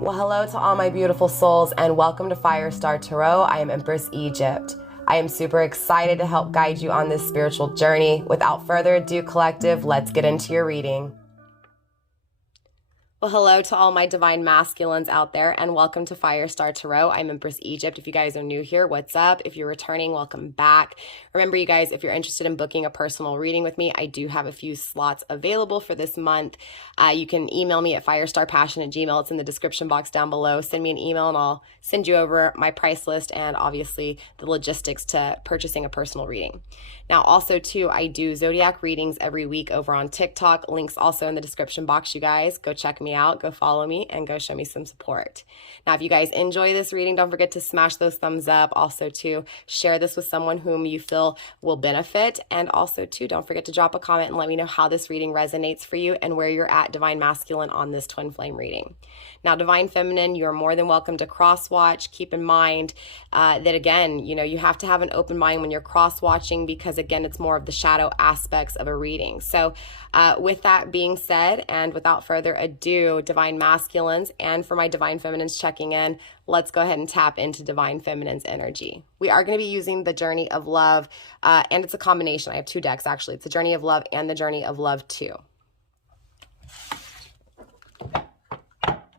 Well, hello to all my beautiful souls and welcome to Firestar Tarot. I am Empress Egypt. I am super excited to help guide you on this spiritual journey. Without further ado, collective, let's get into your reading. Well, hello to all my divine masculines out there and welcome to Firestar Tarot. I'm Empress Egypt. If you guys are new here, what's up? If you're returning, welcome back. Remember, you guys, if you're interested in booking a personal reading with me, I do have a few slots available for this month. You can email me at firestarpassion@gmail.com. It's in the description box down below. Send me an email and I'll send you over my price list and obviously the logistics to purchasing a personal reading. Now, also too, I do zodiac readings every week over on TikTok. Links also in the description box, you guys. Go check me out, go follow me, and go show me some support. Now, if you guys enjoy this reading, don't forget to smash those thumbs up. Also to share this with someone whom you feel will benefit. And also too, don't forget to drop a comment and let me know how this reading resonates for you and where you're at Divine Masculine on this Twin Flame reading. Now, Divine Feminine, you're more than welcome to cross-watch. Keep in mind that, again, you have to have an open mind when you're cross-watching because, again, it's more of the shadow aspects of a reading. So with that being said, and without further ado, Divine Masculines, and for my Divine Feminines checking in, let's go ahead and tap into Divine Feminine's energy. We are going to be using the Journey of Love, and it's a combination. I have two decks, actually. It's the Journey of Love and the Journey of Love 2.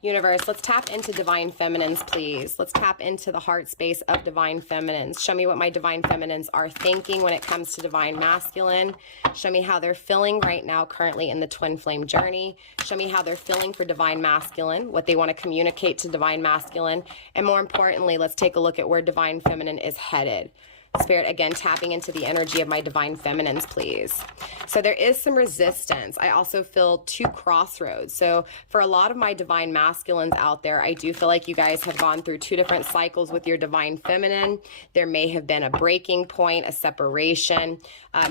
Universe, let's tap into Divine Feminines, please. Let's tap into the heart space of Divine Feminines. Show me what my Divine Feminines are thinking when it comes to Divine Masculine. Show me how they're feeling right now currently in the Twin Flame journey. Show me how they're feeling for Divine Masculine, what they want to communicate to Divine Masculine. And more importantly, let's take a look at where Divine Feminine is headed. Spirit, again, tapping into the energy of my Divine Feminines, please. So there is some resistance. I also feel two crossroads. So for a lot of my Divine Masculines out there, I do feel like you guys have gone through two different cycles with your Divine Feminine. There may have been a breaking point, a separation,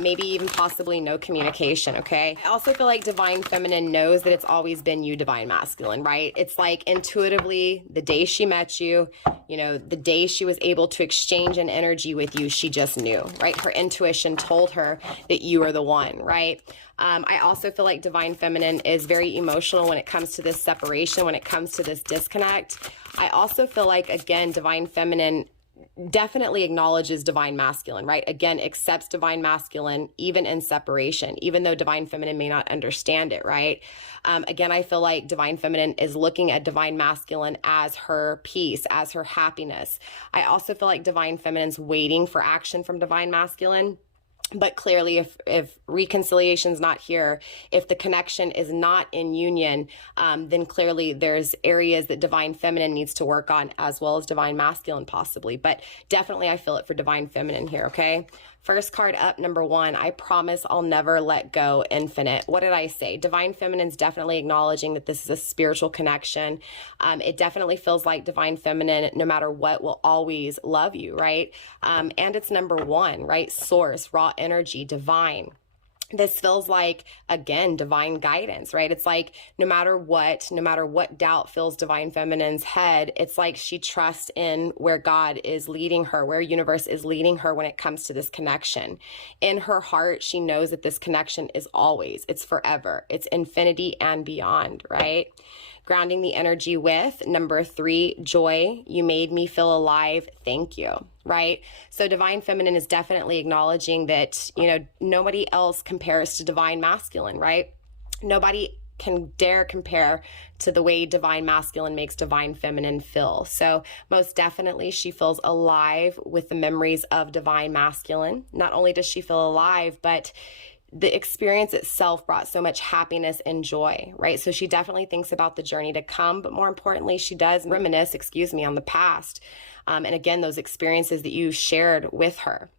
maybe even possibly no communication, okay? I also feel like Divine Feminine knows that it's always been you, Divine Masculine, right? It's like intuitively, the day she met you, the day she was able to exchange an energy with you, she just knew, right? Her intuition told her that you are the one, right? I also feel like Divine Feminine is very emotional when it comes to this separation, when it comes to this disconnect. I also feel like, again, Divine Feminine definitely acknowledges Divine Masculine, right? Again, accepts Divine Masculine even in separation, even though Divine Feminine may not understand it, right? Again, I feel like Divine Feminine is looking at Divine Masculine as her peace, as her happiness. I also feel like Divine Feminine's waiting for action from Divine Masculine. But clearly, if reconciliation's not here, if the connection is not in union, then clearly there's areas that Divine Feminine needs to work on, as well as Divine Masculine possibly. But definitely I feel it for Divine Feminine here, okay? First card up, number 1, I promise I'll never let go, infinite. What did I say? Divine Feminine's definitely acknowledging that this is a spiritual connection. It definitely feels like Divine Feminine, no matter what, will always love you, right? And it's number 1, right? Source, raw energy, divine. This feels like, again, divine guidance, right? It's like no matter what doubt fills Divine Feminine's head, it's like she trusts in where God is leading her, where universe is leading her when it comes to this connection. In her heart, she knows that this connection is always, it's forever, it's infinity and beyond, right? Grounding the energy with number 3, joy. You made me feel alive. Thank you. Right? So Divine Feminine is definitely acknowledging that, nobody else compares to Divine Masculine, right? Nobody can dare compare to the way Divine Masculine makes Divine Feminine feel. So most definitely she feels alive with the memories of Divine Masculine. Not only does she feel alive, but the experience itself brought so much happiness and joy, right? So she definitely thinks about the journey to come, but more importantly, she does reminisce, on the past. And again, those experiences that you shared with her.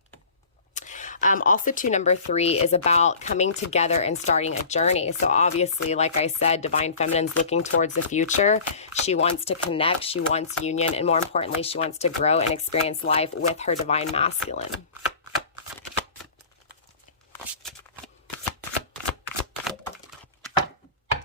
Also too, number 3 is about coming together and starting a journey. So obviously, like I said, Divine Feminine's looking towards the future. She wants to connect, she wants union, and more importantly, she wants to grow and experience life with her Divine Masculine.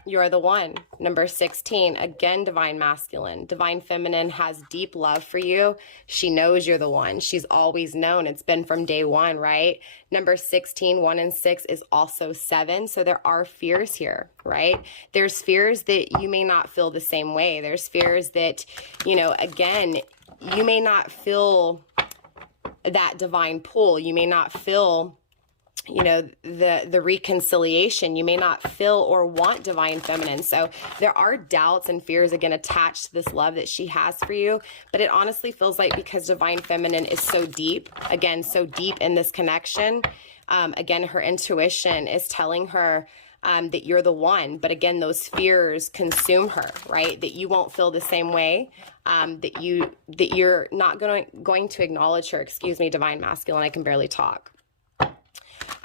You're the one. Number 16, again, divine masculine. Divine feminine has deep love for you. She knows you're the one. She's always known. It's been from day one, right? Number 16, 1 and 6 is also 7. So there are fears here, right? There's fears that you may not feel the same way. There's fears that, you know, again, you may not feel that divine pull. You may not feel, you know, the reconciliation. You may not feel or want divine feminine. So there are doubts and fears, again, attached to this love that she has for you. But it honestly feels like, because divine feminine is so deep, again, so deep in this connection, again, her intuition is telling her that you're the one. But again, those fears consume her, right? That you won't feel the same way, that you're not going to acknowledge her. Excuse me, divine masculine, I can barely talk.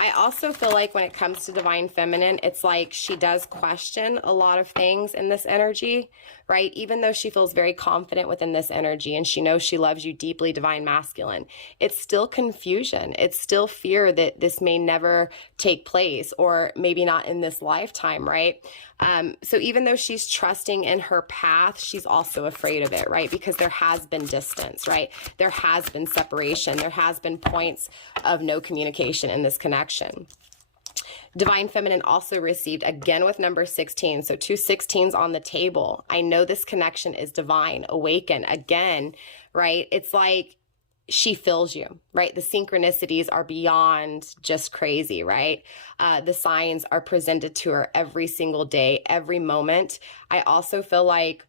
I also feel like when it comes to divine feminine, it's like she does question a lot of things in this energy, right? Even though she feels very confident within this energy and she knows she loves you deeply, divine masculine, it's still confusion. It's still fear that this may never take place, or maybe not in this lifetime, right? So even though she's trusting in her path, she's also afraid of it, right? Because there has been distance, right? There has been separation. There has been points of no communication in this connection. Divine feminine also received, again with number 16, so 2 16s on the table. I know this connection is divine, awaken, again, right? It's like she feels you, right? The synchronicities are beyond just crazy, right? The signs are presented to her every single day, every moment. I also feel like,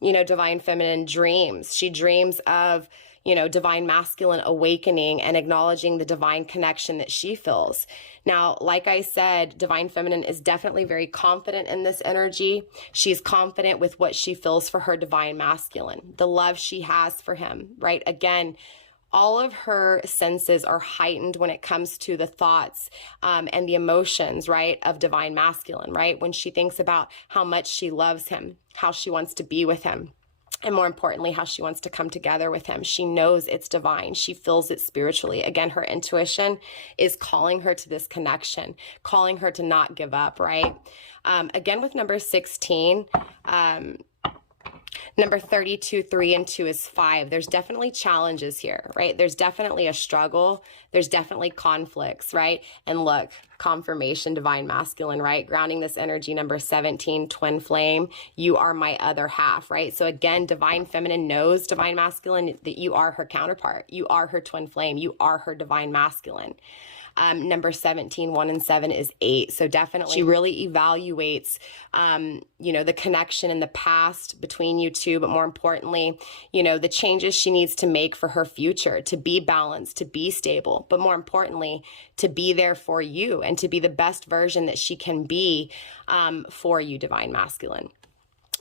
you know, divine feminine dreams. She dreams of, you know, divine masculine awakening and acknowledging the divine connection that she feels. Now, like I said, divine feminine is definitely very confident in this energy. She's confident with what she feels for her divine masculine, the love she has for him, right? Again, all of her senses are heightened when it comes to the thoughts and the emotions, right, of divine masculine, right? When she thinks about how much she loves him, how she wants to be with him, and more importantly, how she wants to come together with him. She knows it's divine. She feels it spiritually. Again, her intuition is calling her to this connection, calling her to not give up, right? Again, with number 16, number 32, 3 and 2 is 5. There's definitely challenges here, right? There's definitely a struggle. There's definitely conflicts, right? And look, confirmation, divine masculine, right? Grounding this energy, number 17, twin flame. You are my other half, right? So again, divine feminine knows divine masculine that you are her counterpart. You are her twin flame. You are her divine masculine. Number 17, 1 and 7 is 8. So definitely she really evaluates, you know, the connection in the past between you two, but more importantly, you know, the changes she needs to make for her future, to be balanced, to be stable, but more importantly, to be there for you and to be the best version that she can be for you, divine masculine.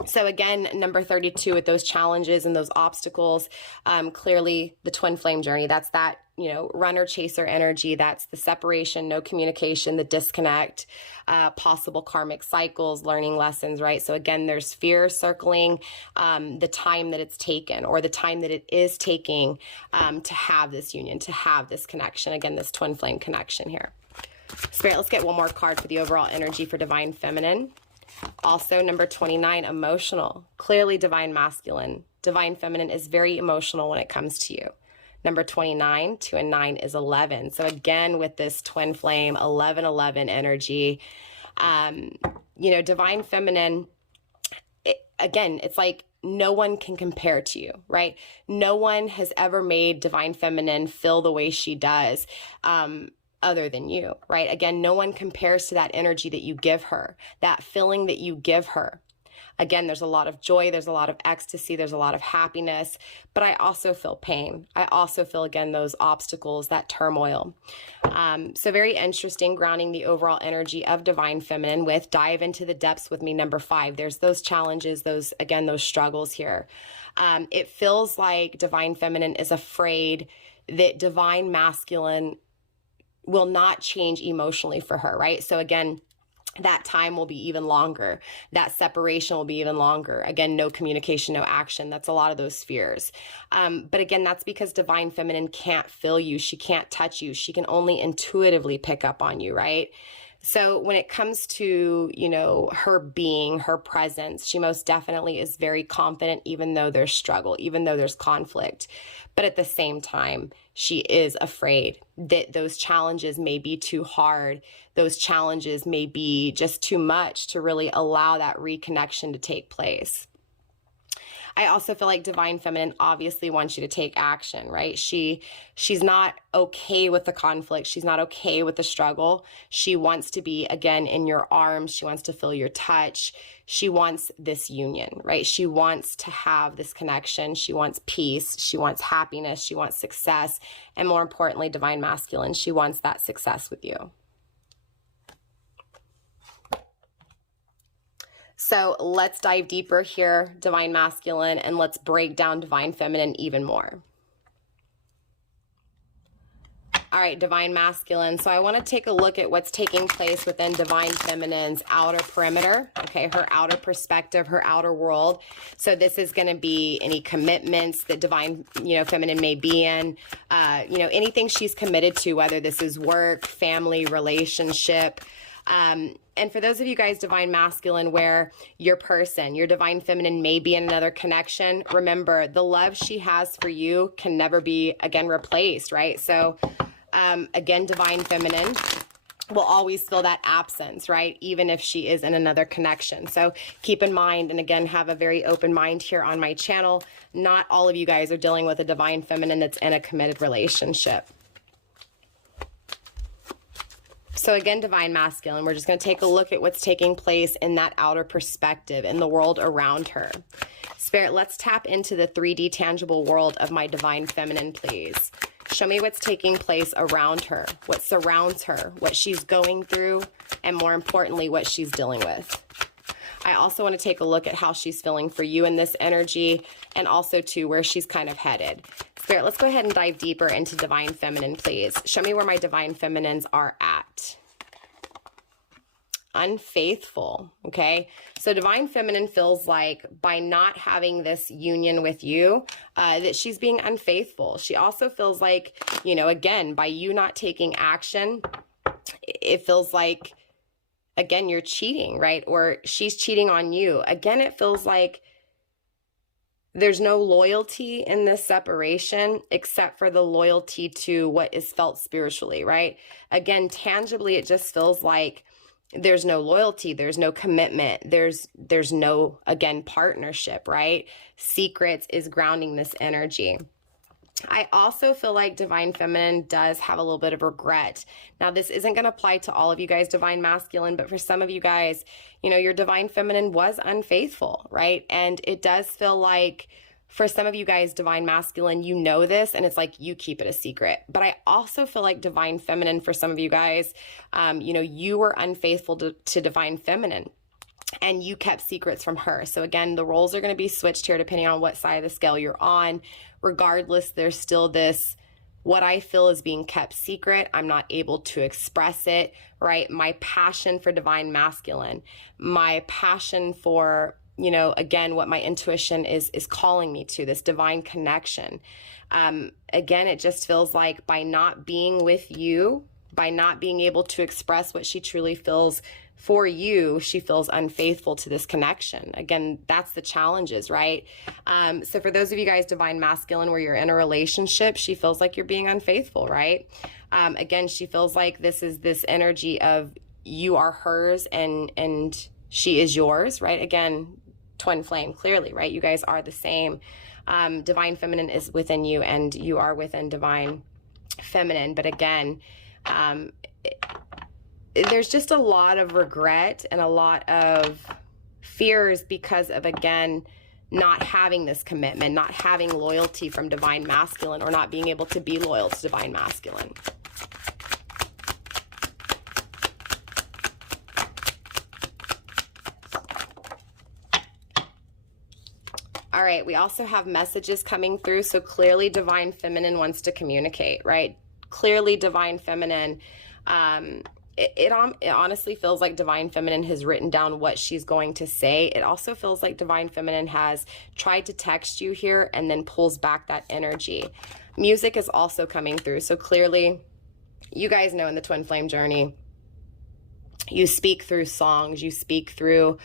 So again, number 32 with those challenges and those obstacles, clearly the twin flame journey, that's that, you know, runner chaser energy. That's the separation, no communication, the disconnect, possible karmic cycles, learning lessons, right? So again, there's fear circling the time that it's taken, or the time that it is taking to have this union, to have this connection. Again, this twin flame connection here. Spirit, let's get one more card for the overall energy for divine feminine. Also, number 29, emotional. Clearly divine masculine. Divine feminine is very emotional when it comes to you. Number 29, 2 and 9 is 11. So again, with this twin flame, 11, 11 energy, you know, divine feminine, again, it's like no one can compare to you, right? No one has ever made divine feminine feel the way she does, other than you, right? Again, no one compares to that energy that you give her, that feeling that you give her. Again, there's a lot of joy, there's a lot of ecstasy, there's a lot of happiness, but I also feel pain. I also feel, again, those obstacles, that turmoil. So very interesting, grounding the overall energy of divine feminine with dive into the depths with me, number 5. There's those challenges, those, again, those struggles here. It feels like divine feminine is afraid that divine masculine will not change emotionally for her, right? So again, that time will be even longer. That separation will be even longer. Again, no communication, no action. That's a lot of those fears. But again, that's because divine feminine can't feel you. She can't touch you. She can only intuitively pick up on you, right? So when it comes to, you know, her being, her presence, she most definitely is very confident, even though there's struggle, even though there's conflict. But at the same time, she is afraid that those challenges may be too hard. Those challenges may be just too much to really allow that reconnection to take place. I also feel like Divine Feminine obviously wants you to take action, right? She's not okay with the conflict. She's not okay with the struggle. She wants to be, again, in your arms. She wants to feel your touch. She wants this union, right? She wants to have this connection. She wants peace. She wants happiness. She wants success. And more importantly, Divine Masculine, she wants that success with you. So let's dive deeper here, Divine Masculine, and let's break down Divine Feminine even more. All right, Divine Masculine. So I want to take a look at what's taking place within Divine Feminine's outer perimeter, okay, her outer perspective, her outer world. So this is going to be any commitments that Divine, you know, Feminine may be in, you know, anything she's committed to, whether this is work, family, relationship. And for those of you guys, Divine Masculine, where your person, your Divine Feminine may be in another connection, remember the love she has for you can never be, again, replaced, right? So, again, Divine Feminine will always feel that absence, right? Even if she is in another connection. So keep in mind, and again, have a very open mind here on my channel. Not all of you guys are dealing with a Divine Feminine that's in a committed relationship. So again, Divine Masculine, we're just going to take a look at what's taking place in that outer perspective, in the world around her. Spirit, let's tap into the 3D tangible world of my Divine Feminine, please. Show me what's taking place around her, what surrounds her, what she's going through, and more importantly, what she's dealing with. I also want to take a look at how she's feeling for you in this energy, and also to where she's kind of headed. Spirit, let's go ahead and dive deeper into Divine Feminine, please. Show me where my Divine Feminines are at. Unfaithful, okay? So Divine Feminine feels like by not having this union with you, that she's being unfaithful. She also feels like, you know, again, by you not taking action, it feels like, again, you're cheating, right? Or she's cheating on you. Again, it feels like there's no loyalty in this separation except for the loyalty to what is felt spiritually, right? Again, tangibly, it just feels like there's no loyalty, there's no commitment, there's no, again, partnership, right? Secrets is grounding this energy. I also feel like Divine Feminine does have a little bit of regret. Now, this isn't going to apply to all of you guys, Divine Masculine, but for some of you guys, you know, your Divine Feminine was unfaithful, right? And it does feel like for some of you guys, Divine Masculine, you know this, and it's like you keep it a secret. But I also feel like Divine Feminine, for some of you guys, you know, you were unfaithful to Divine Feminine, and you kept secrets from her. So again, the roles are going to be switched here depending on what side of the scale you're on. Regardless, there's still this, what I feel is being kept secret. I'm not able to express it, right? My passion for Divine Masculine, my passion for, you know, again, what my intuition is calling me to, this divine connection. Again, it just feels like by not being with you, by not being able to express what she truly feels for you, she feels unfaithful to this connection. Again, that's the challenges, right? So for those of you guys, Divine Masculine, where you're in a relationship, she feels like you're being unfaithful, right? Again, she feels like this is this energy of you are hers and she is yours, right? Again, twin flame, clearly, right? You guys are the same. Divine Feminine is within you and you are within Divine Feminine. But again, there's just a lot of regret and a lot of fears because of, again, not having this commitment, not having loyalty from Divine Masculine, or not being able to be loyal to Divine Masculine. All right, we also have messages coming through. So clearly Divine Feminine wants to communicate, right? Clearly Divine Feminine, it honestly feels like Divine Feminine has written down what she's going to say. It also feels like Divine Feminine has tried to text you here and then pulls back that energy. Music is also coming through. So clearly, you guys know in the twin flame journey, You speak through songs, you speak through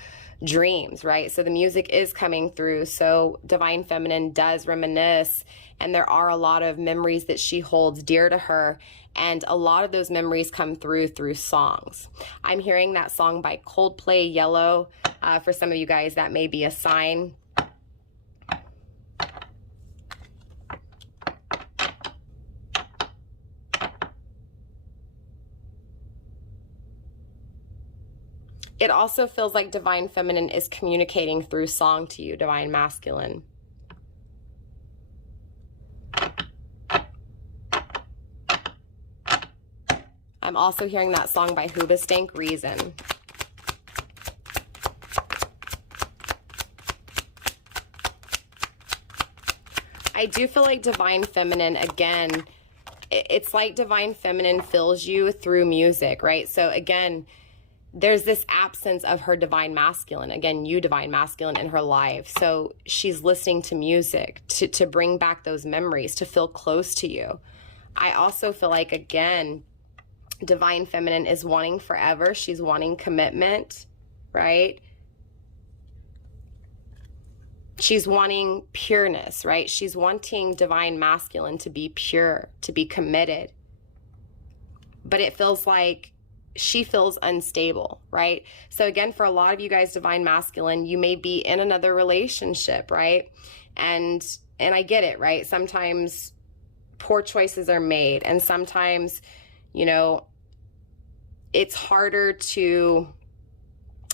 dreams, right? So the music is coming through. So Divine Feminine does reminisce, and there are a lot of memories that she holds dear to her, and a lot of those memories come through songs. I'm hearing that song by Coldplay, Yellow. For some of you guys, that may be a sign. It also feels like Divine Feminine is communicating through song to you, Divine Masculine. I'm also hearing that song by Hoobastank, Reason. I do feel like Divine Feminine, again, it's like Divine Feminine fills you through music, right? So again, there's this absence of her Divine Masculine, again, you Divine Masculine in her life. So she's listening to music to bring back those memories, to feel close to you. I also feel like, again, Divine Feminine is wanting forever. She's wanting commitment, right? She's wanting pureness, right? She's wanting Divine Masculine to be pure, to be committed. But it feels like she feels unstable, right? So again, for a lot of you guys, Divine Masculine, you may be in another relationship, right? And I get it, right? Sometimes poor choices are made, and sometimes, you know, it's harder to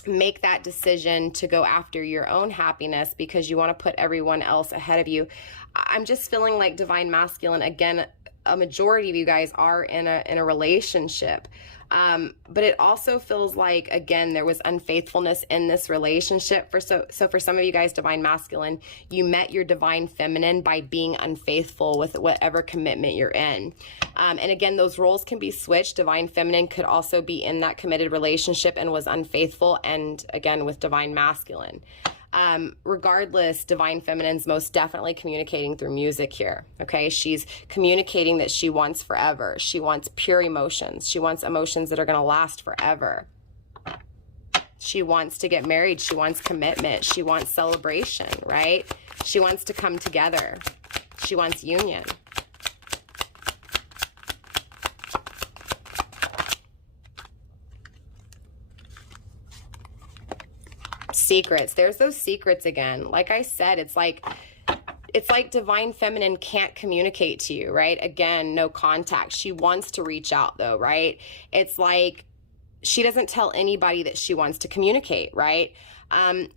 make that decision to go after your own happiness because you want to put everyone else ahead of you. I'm just feeling like Divine Masculine, again, a majority of you guys are in a relationship. But it also feels like, again, there was unfaithfulness in this relationship. So for some of you guys, Divine Masculine, you met your Divine Feminine by being unfaithful with whatever commitment you're in. And again, those roles can be switched. Divine Feminine could also be in that committed relationship and was unfaithful, and again, with Divine Masculine. Regardless, Divine Feminine's most definitely communicating through music here, okay? She's communicating that she wants forever. She wants pure emotions. She wants emotions that are going to last forever. She wants to get married. She wants commitment. She wants celebration, right? She wants to come together. She wants union. Secrets. There's those secrets again. Like I said, it's like Divine Feminine can't communicate to you, right? Again, no contact. She wants to reach out though, right? It's like she doesn't tell anybody that she wants to communicate, right?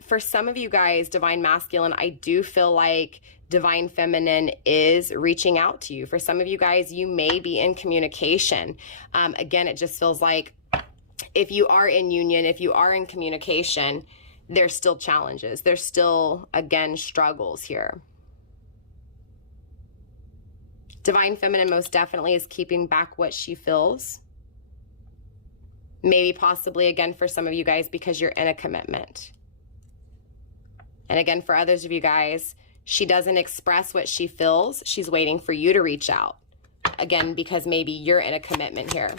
For some of you guys, Divine Masculine, I do feel like Divine Feminine is reaching out to you. For some of you guys, you may be in communication. Again, it just feels like if you are in union, if you are in communication, there's still challenges. There's still, again, struggles here. Divine Feminine most definitely is keeping back what she feels. Maybe possibly, again, for some of you guys, because you're in a commitment. And again, for others of you guys, she doesn't express what she feels. She's waiting for you to reach out. Again, because maybe you're in a commitment here.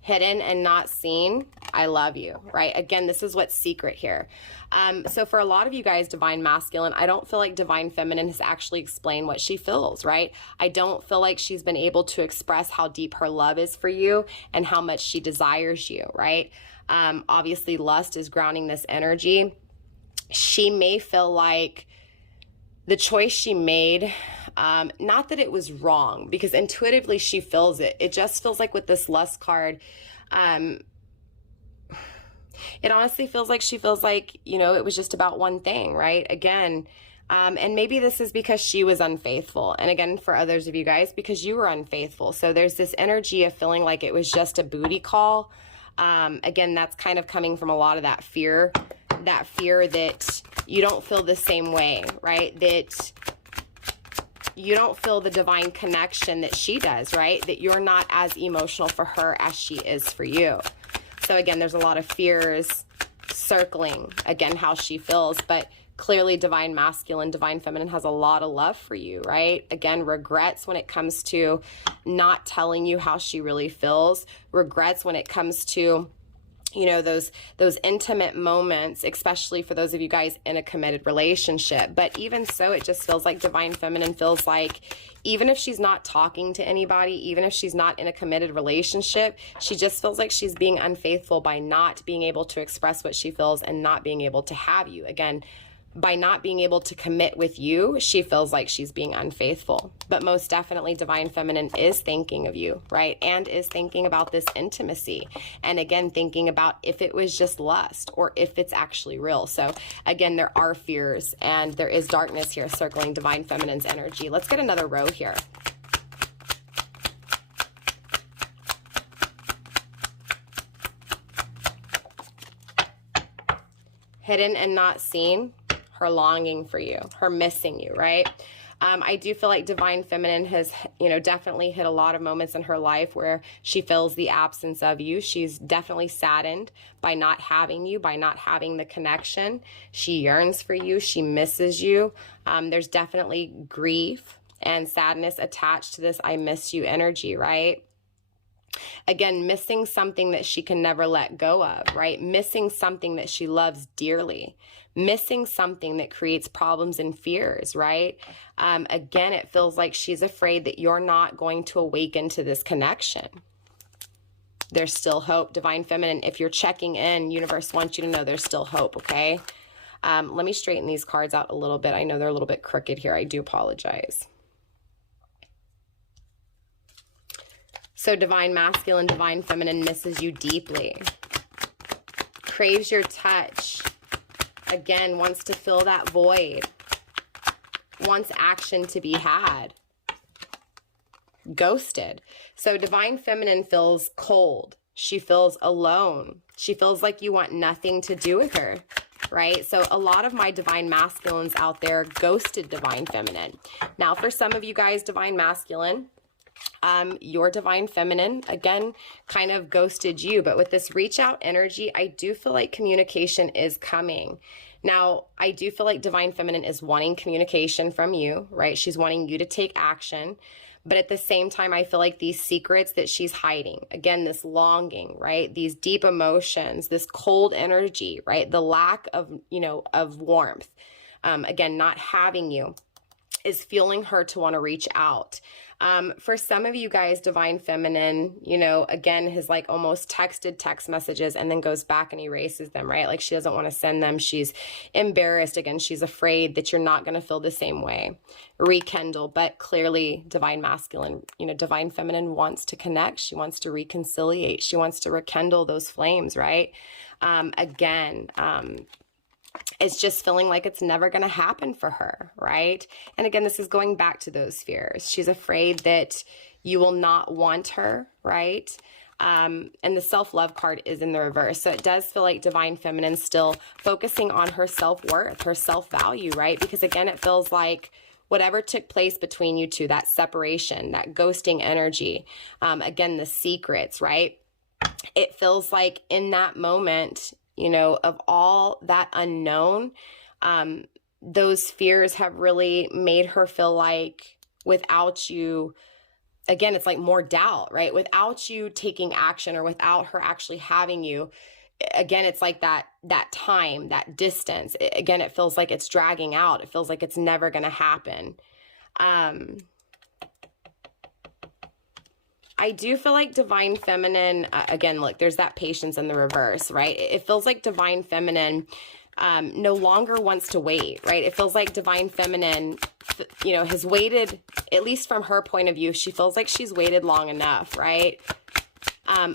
Hidden and not seen, I love you, right? Again, this is what's secret here. So for a lot of you guys, Divine Masculine, I don't feel like Divine Feminine has actually explained what she feels, right? I don't feel like she's been able to express how deep her love is for you and how much she desires you, right? Obviously, lust is grounding this energy. She may feel like the choice she made, not that it was wrong, because intuitively she feels it. It just feels like with this lust card, it honestly feels like she feels like, you know, it was just about one thing, right? Again, and maybe this is because she was unfaithful. And again, for others of you guys, because you were unfaithful. So there's this energy of feeling like it was just a booty call. Again, that's kind of coming from a lot of that fear that you don't feel the same way, right? That you don't feel the divine connection that she does, right? That you're not as emotional for her as she is for you. So again, there's a lot of fears circling, again, how she feels. But Clearly, divine masculine, divine feminine has a lot of love for you, right? Again, regrets when it comes to not telling you how she really feels. Regrets when it comes to, you know, those intimate moments, especially for those of you guys in a committed relationship. But even so, it just feels like divine feminine feels like even if she's not talking to anybody, even if she's not in a committed relationship, she just feels like she's being unfaithful by not being able to express what she feels and not being able to have you. Again, by not being able to commit with you, she feels like she's being unfaithful. But most definitely, divine feminine is thinking of you, right? And is thinking about this intimacy. And again, thinking about if it was just lust or if it's actually real. So again, there are fears and there is darkness here circling divine feminine's energy. Let's get another row here. Hidden and not seen. Her longing for you, her missing you, right? I do feel like divine feminine has, you know, definitely hit a lot of moments in her life where she feels the absence of you. She's definitely saddened by not having you, by not having the connection. She yearns for you. She misses you. There's definitely grief and sadness attached to this I miss you energy, right? Again, missing something that she can never let go of, right? Missing something that she loves dearly. Missing something that creates problems and fears, right? Again, it feels like she's afraid that you're not going to awaken to this connection. There's still hope, divine feminine. If you're checking in, universe wants you to know there's still hope, okay? Let me straighten these cards out a little bit. I know they're a little bit crooked here. I do apologize. So divine masculine, divine feminine misses you deeply. Craves your touch. Again, wants to fill that void. Wants action to be had. Ghosted. So divine feminine feels cold. She feels alone. She feels like you want nothing to do with her, right? So a lot of my divine masculines out there ghosted divine feminine. Now, for some of you guys, divine masculine, your divine feminine, again, kind of ghosted you. But with this reach out energy, I do feel like communication is coming. Now, I do feel like divine feminine is wanting communication from you, right? She's wanting you to take action. But at the same time, I feel like these secrets that she's hiding, again, this longing, right? These deep emotions, this cold energy, right? The lack of, you know, of warmth, again, not having you is fueling her to want to reach out. For some of you guys, divine feminine, you know, again, has like almost texted text messages and then goes back and erases them, right? Like she doesn't want to send them. She's embarrassed. Again, she's afraid that you're not going to feel the same way. Rekindle, but clearly divine masculine, you know, divine feminine wants to connect. She wants to reconciliate. She wants to rekindle those flames, right? It's just feeling like it's never going to happen for her, right? And again, this is going back to those fears. She's afraid that you will not want her, right? And the self-love card is in the reverse. So it does feel like divine feminine still focusing on her self-worth, her self-value, right? Because again, it feels like whatever took place between you two, that separation, that ghosting energy, again, the secrets, right? It feels like in that moment, you know, of all that unknown, those fears have really made her feel like without you, again, it's like more doubt, right? Without you taking action or without her actually having you, again, it's like that time, that distance. Again, it feels like it's dragging out. It feels like it's never going to happen. I do feel like divine feminine, again, look, there's that patience in the reverse, right? It feels like divine feminine no longer wants to wait, right? It feels like divine feminine, you know, has waited, at least from her point of view, she feels like she's waited long enough, right?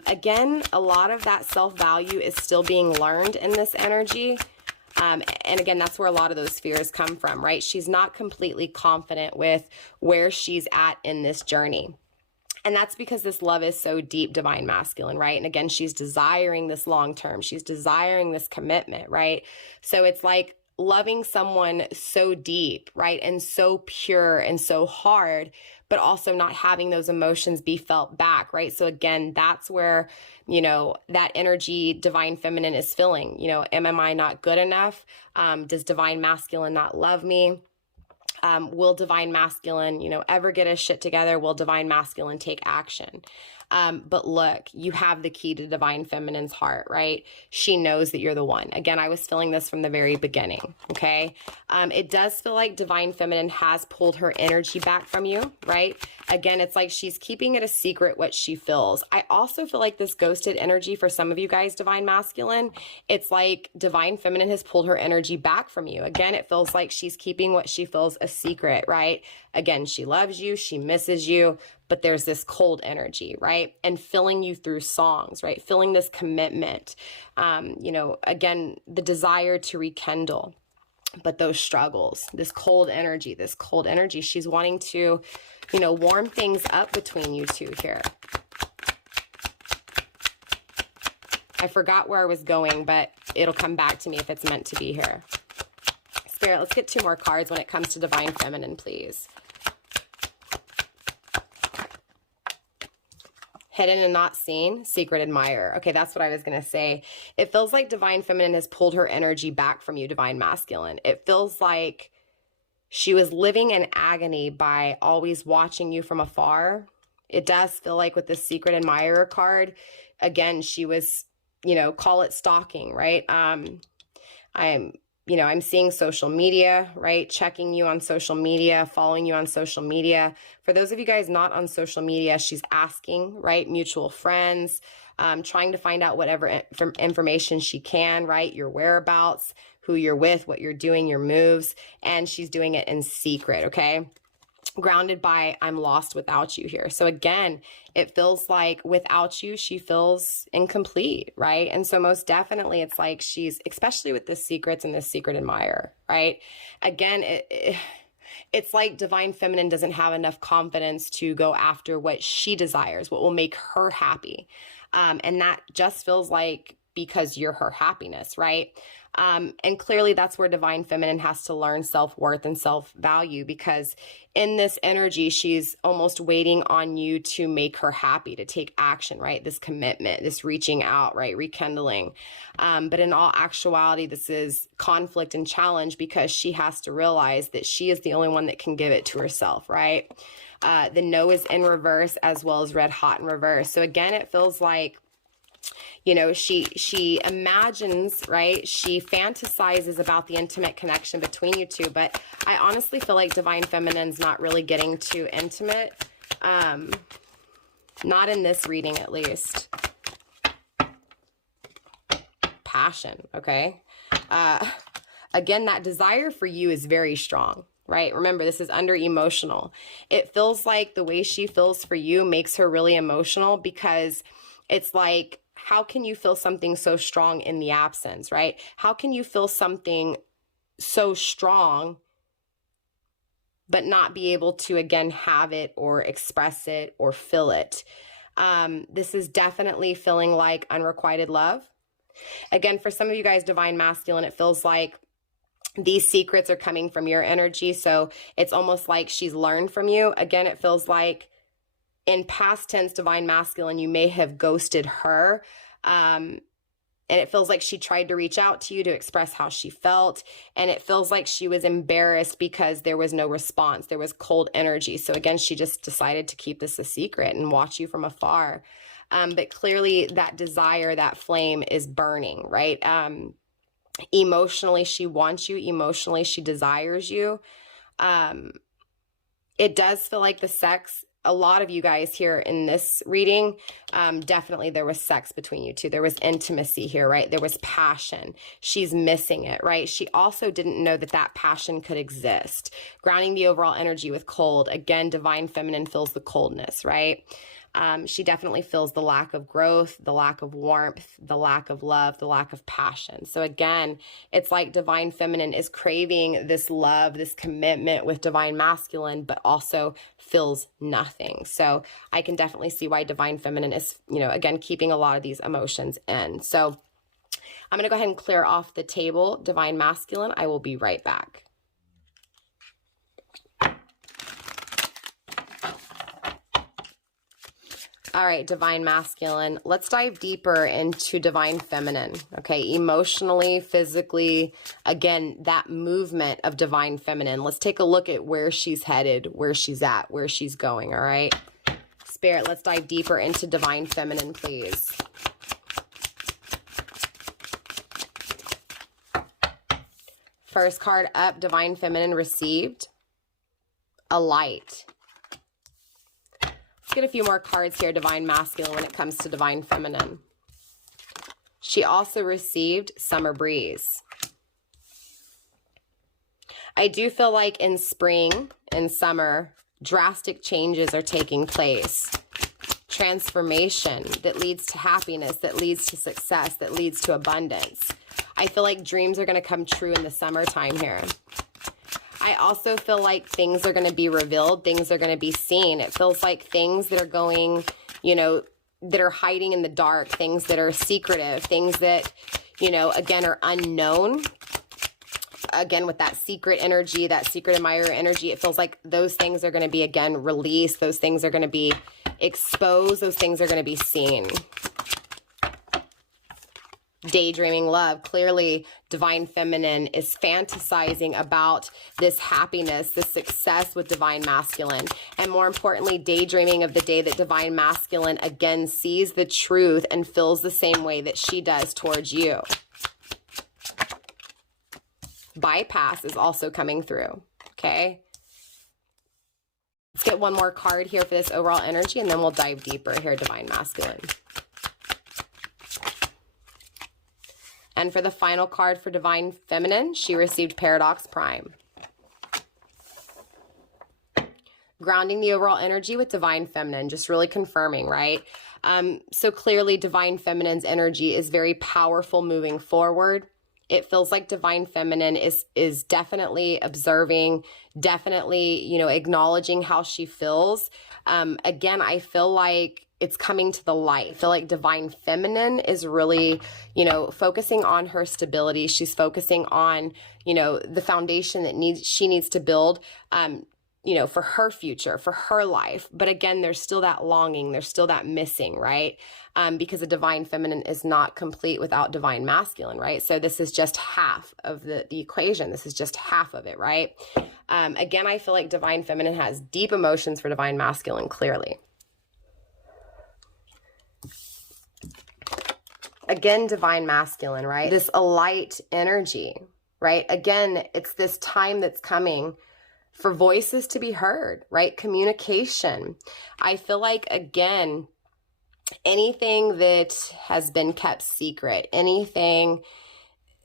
Again, a lot of that self-value is still being learned in this energy. And again, that's where a lot of those fears come from, right? She's not completely confident with where she's at in this journey. And that's because this love is so deep, divine masculine, right? And again, she's desiring this long term. She's desiring this commitment, right? So it's like loving someone so deep, right? And so pure and so hard, but also not having those emotions be felt back, right? So again, that's where, you know, that energy divine feminine is filling. You know, am I not good enough? Does divine masculine not love me? Will divine masculine, you know, ever get his shit together? Will divine masculine take action? But look, you have the key to divine feminine's heart, right? She knows that you're the one. Again, I was feeling this from the very beginning, okay? It does feel like divine feminine has pulled her energy back from you, right? Again, it's like she's keeping it a secret what she feels. I also feel like this ghosted energy for some of you guys, divine masculine, it's like divine feminine has pulled her energy back from you. Again, it feels like she's keeping what she feels a secret, right? Again, she loves you, she misses you, but there's this cold energy, right? And filling you through songs, right? Filling this commitment, you know, again, the desire to rekindle, but those struggles, this cold energy, she's wanting to, you know, warm things up between you two here. I forgot where I was going, but it'll come back to me if it's meant to be here. Spirit, let's get 2 more cards when it comes to divine feminine, please. Hidden and not seen, secret admirer. Okay, that's what I was going to say. It feels like divine feminine has pulled her energy back from you, divine masculine. It feels like she was living in agony by always watching you from afar. It does feel like with this secret admirer card, again, she was, you know, call it stalking, right? I'm seeing social media, right? Checking you on social media, following you on social media. For those of you guys not on social media, she's asking, right? Mutual friends, trying to find out whatever information she can, right? Your whereabouts, who you're with, what you're doing, your moves, and she's doing it in secret, okay? Grounded by I'm lost without you here. So again, it feels like without you, she feels incomplete, right? And so most definitely it's like she's, especially with the secrets and this secret admirer, right? Again, it's like divine feminine doesn't have enough confidence to go after what she desires, what will make her happy. And that just feels like because you're her happiness, right? And clearly that's where divine feminine has to learn self-worth and self-value, because in this energy, she's almost waiting on you to make her happy, to take action, right? This commitment, this reaching out, right? Rekindling. But in all actuality, this is conflict and challenge because she has to realize that she is the only one that can give it to herself, right? The no is in reverse as well as red hot in reverse. So again, it feels like, you know, she imagines, right? She fantasizes about the intimate connection between you two, but I honestly feel like divine feminine's not really getting too intimate. Not in this reading, at least. Passion, okay? Again, that desire for you is very strong, right? Remember, this is under emotional. It feels like the way she feels for you makes her really emotional, because it's like, how can you feel something so strong in the absence, right? How can you feel something so strong but not be able to, again, have it or express it or feel it? This is definitely feeling like unrequited love. Again, for some of you guys, divine masculine, it feels like these secrets are coming from your energy. So it's almost like she's learned from you. Again, it feels like in past tense, divine masculine, you may have ghosted her. And it feels like she tried to reach out to you to express how she felt. And it feels like she was embarrassed because there was no response. There was cold energy. So again, she just decided to keep this a secret and watch you from afar. But clearly that desire, that flame is burning, right? Emotionally, she wants you. Emotionally, she desires you. It does feel like the sex, a lot of you guys here in this reading, definitely there was sex between you two. There was intimacy here, right? There was passion. She's missing it, right? She also didn't know that that passion could exist. Grounding the overall energy with cold. Again, divine feminine feels the coldness, right? She definitely feels the lack of growth, the lack of warmth, the lack of love, the lack of passion. So again, it's like divine feminine is craving this love, this commitment with divine masculine, but also feels nothing. So I can definitely see why divine feminine is, you know, again, keeping a lot of these emotions in. So I'm going to go ahead and clear off the table, Divine Masculine. I will be right back. All right, Divine Masculine, let's dive deeper into Divine Feminine, okay? Emotionally, physically, again, that movement of Divine Feminine. Let's take a look at where she's headed, where she's at, where she's going, all right? Spirit, let's dive deeper into Divine Feminine, please. First card up, Divine Feminine received a light. Let's get a few more cards here, Divine Masculine, when it comes to Divine Feminine. She also received Summer Breeze. I do feel like in spring and summer, drastic changes are taking place. Transformation that leads to happiness, that leads to success, that leads to abundance. I feel like dreams are going to come true in the summertime here. I also feel like things are going to be revealed. Things are going to be seen. It feels like things that are going, you know, that are hiding in the dark, things that are secretive, things that, you know, again, are unknown. Again, with that secret energy, that secret admirer energy, it feels like those things are going to be, again, released. Those things are going to be exposed. Those things are going to be seen. Daydreaming love. Clearly, Divine Feminine is fantasizing about this happiness, this success with Divine Masculine. And more importantly, daydreaming of the day that Divine Masculine again sees the truth and feels the same way that she does towards you. Bypass is also coming through. Okay. Let's get one more card here for this overall energy, and then we'll dive deeper here, Divine Masculine. And for the final card for Divine Feminine, she received Paradox Prime. Grounding the overall energy with Divine Feminine, just really confirming, right? So clearly Divine Feminine's energy is very powerful moving forward. It feels like Divine Feminine is definitely observing, definitely, you know, acknowledging how she feels. Again, I feel like it's coming to the light. I feel like Divine Feminine is really, you know, focusing on her stability. She's focusing on, you know, the foundation that she needs to build, you know, for her future, for her life. But again, there's still that longing. There's still that missing, right? Because a Divine Feminine is not complete without Divine Masculine, right? So this is just half of the equation. This is just half of it, right? Again, I feel like Divine Feminine has deep emotions for Divine Masculine, clearly. Again, Divine Masculine, right? This light energy, right? Again, it's this time that's coming for voices to be heard, right? Communication. I feel like, again, anything that has been kept secret, anything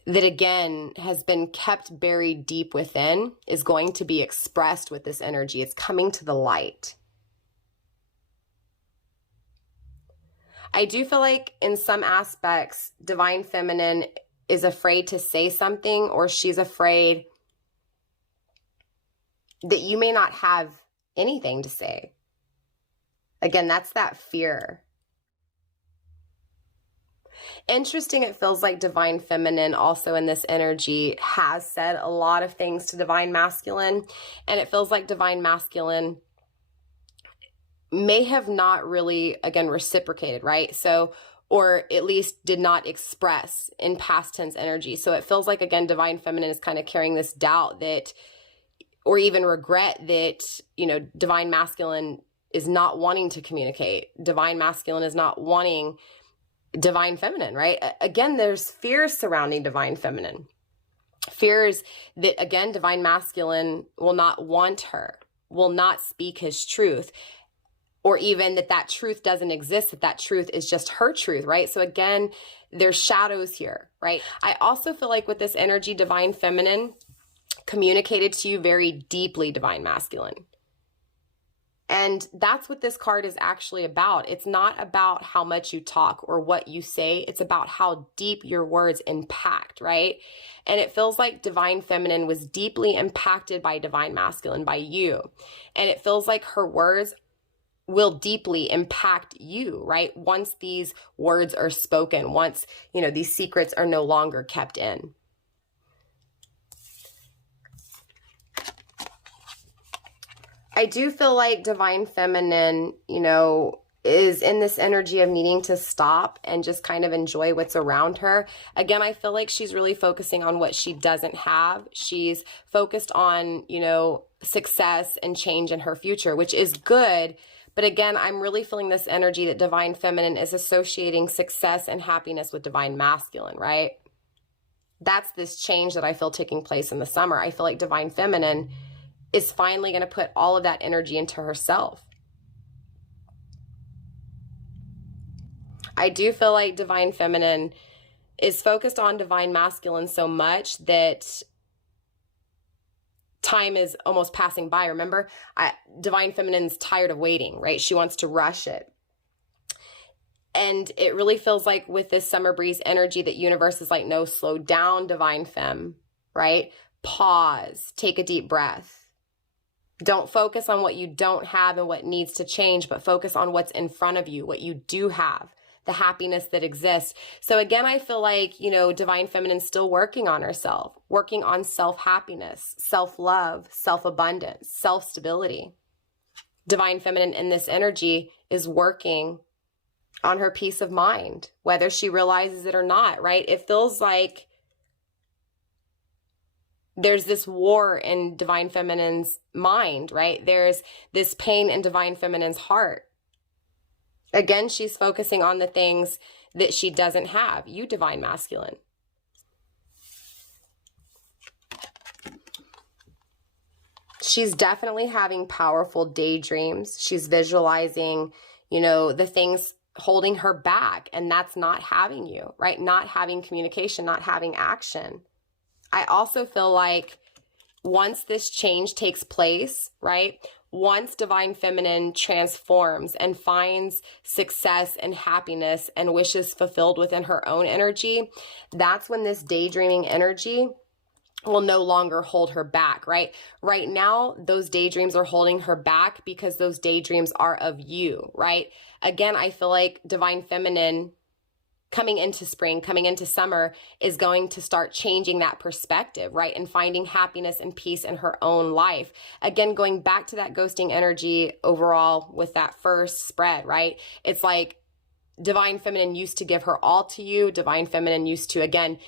that, again, has been kept buried deep within is going to be expressed with this energy. It's coming to the light. I do feel like in some aspects, Divine Feminine is afraid to say something, or she's afraid that you may not have anything to say. Again, that's that fear. Interesting, it feels like Divine Feminine also in this energy has said a lot of things to Divine Masculine, and it feels like Divine Masculine may have not really, again, reciprocated, right? So, or at least did not express in past tense energy. So it feels like, again, Divine Feminine is kind of carrying this doubt that, or even regret that, you know, Divine Masculine is not wanting to communicate. Divine Masculine is not wanting Divine Feminine, right? Again, there's fears surrounding Divine Feminine. Fears that, again, Divine Masculine will not want her, will not speak his truth, or even that truth doesn't exist, that truth is just her truth, right? So again, there's shadows here, right? I also feel like with this energy, Divine Feminine communicated to you very deeply, Divine Masculine. And that's what this card is actually about. It's not about how much you talk or what you say. It's about how deep your words impact, right? And it feels like Divine Feminine was deeply impacted by Divine Masculine, by you. And it feels like her words will deeply impact you, right? Once these words are spoken, once, you know, these secrets are no longer kept in. I do feel like Divine Feminine, you know, is in this energy of needing to stop and just kind of enjoy what's around her. Again, I feel like she's really focusing on what she doesn't have. She's focused on, you know, success and change in her future, which is good. But again, I'm really feeling this energy that Divine Feminine is associating success and happiness with Divine Masculine, right? That's this change that I feel taking place in the summer. I feel like Divine Feminine is finally going to put all of that energy into herself. I do feel like Divine Feminine is focused on Divine Masculine so much that time is almost passing by. Remember, Divine Feminine's tired of waiting, right? She wants to rush it. And it really feels like with this summer breeze energy that universe is like, no, slow down, Divine Femme, right? Pause, take a deep breath. Don't focus on what you don't have and what needs to change, but focus on what's in front of you, what you do have, the happiness that exists. So again, I feel like, you know, Divine Feminine's still working on herself, working on self-happiness, self-love, self-abundance, self-stability. Divine Feminine in this energy is working on her peace of mind, whether she realizes it or not, right? It feels like there's this war in Divine Feminine's mind, right? There's this pain in Divine Feminine's heart. Again, she's focusing on the things that she doesn't have. You, Divine Masculine. She's definitely having powerful daydreams. She's visualizing, you know, the things holding her back, and that's not having you, right? Not having communication, not having action. I also feel like once this change takes place, right? Once Divine Feminine transforms and finds success and happiness and wishes fulfilled within her own energy, that's when this daydreaming energy will no longer hold her back, right? Right now, those daydreams are holding her back because those daydreams are of you, right? Again, I feel like Divine Feminine coming into spring, coming into summer, is going to start changing that perspective, right? And finding happiness and peace in her own life. Again, going back to that ghosting energy overall with that first spread, right? It's like Divine Feminine used to give her all to you. Divine Feminine used to, again,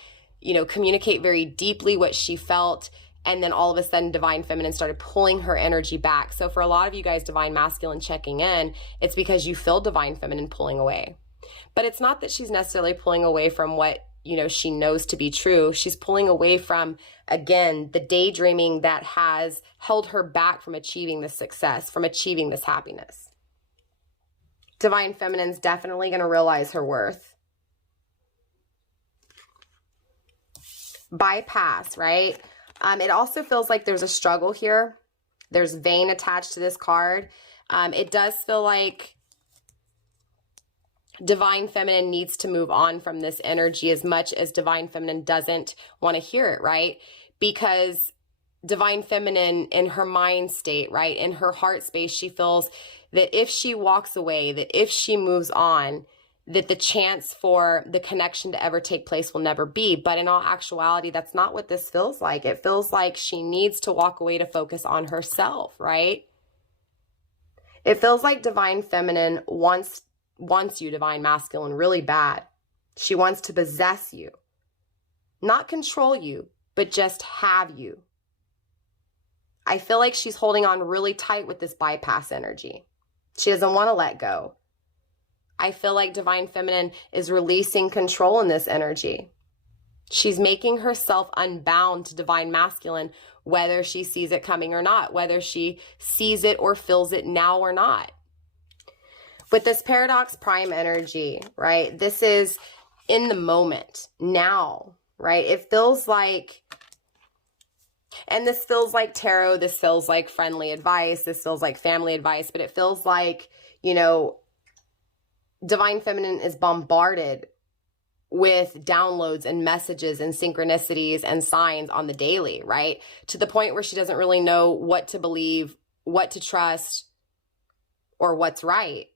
you know, communicate very deeply what she felt. And then all of a sudden, Divine Feminine started pulling her energy back. So for a lot of you guys, Divine Masculine checking in, it's because you feel Divine Feminine pulling away. But it's not that she's necessarily pulling away from what, you know, she knows to be true. She's pulling away from, again, the daydreaming that has held her back from achieving this success, from achieving this happiness. Divine Feminine's definitely going to realize her worth. Bypass, right? It also feels like there's a struggle here. There's vain attached to this card. It does feel like Divine Feminine needs to move on from this energy as much as Divine Feminine doesn't want to hear it, right? Because Divine Feminine in her mind state, right, in her heart space, she feels that if she walks away, that if she moves on, that the chance for the connection to ever take place will never be. But in all actuality, that's not what this feels like. It feels like she needs to walk away to focus on herself, right? It feels like Divine Feminine wants you, Divine Masculine, really bad. She wants to possess you. Not control you, but just have you. I feel like she's holding on really tight with this bypass energy. She doesn't want to let go. I feel like Divine Feminine is releasing control in this energy. She's making herself unbound to Divine Masculine, whether she sees it coming or not, whether she sees it or feels it now or not. With this Paradox Prime energy, right, this is in the moment, now, right? It feels like, and this feels like tarot, this feels like friendly advice, this feels like family advice, but it feels like, you know, Divine Feminine is bombarded with downloads and messages and synchronicities and signs on the daily, right? To the point where she doesn't really know what to believe, what to trust, or what's right.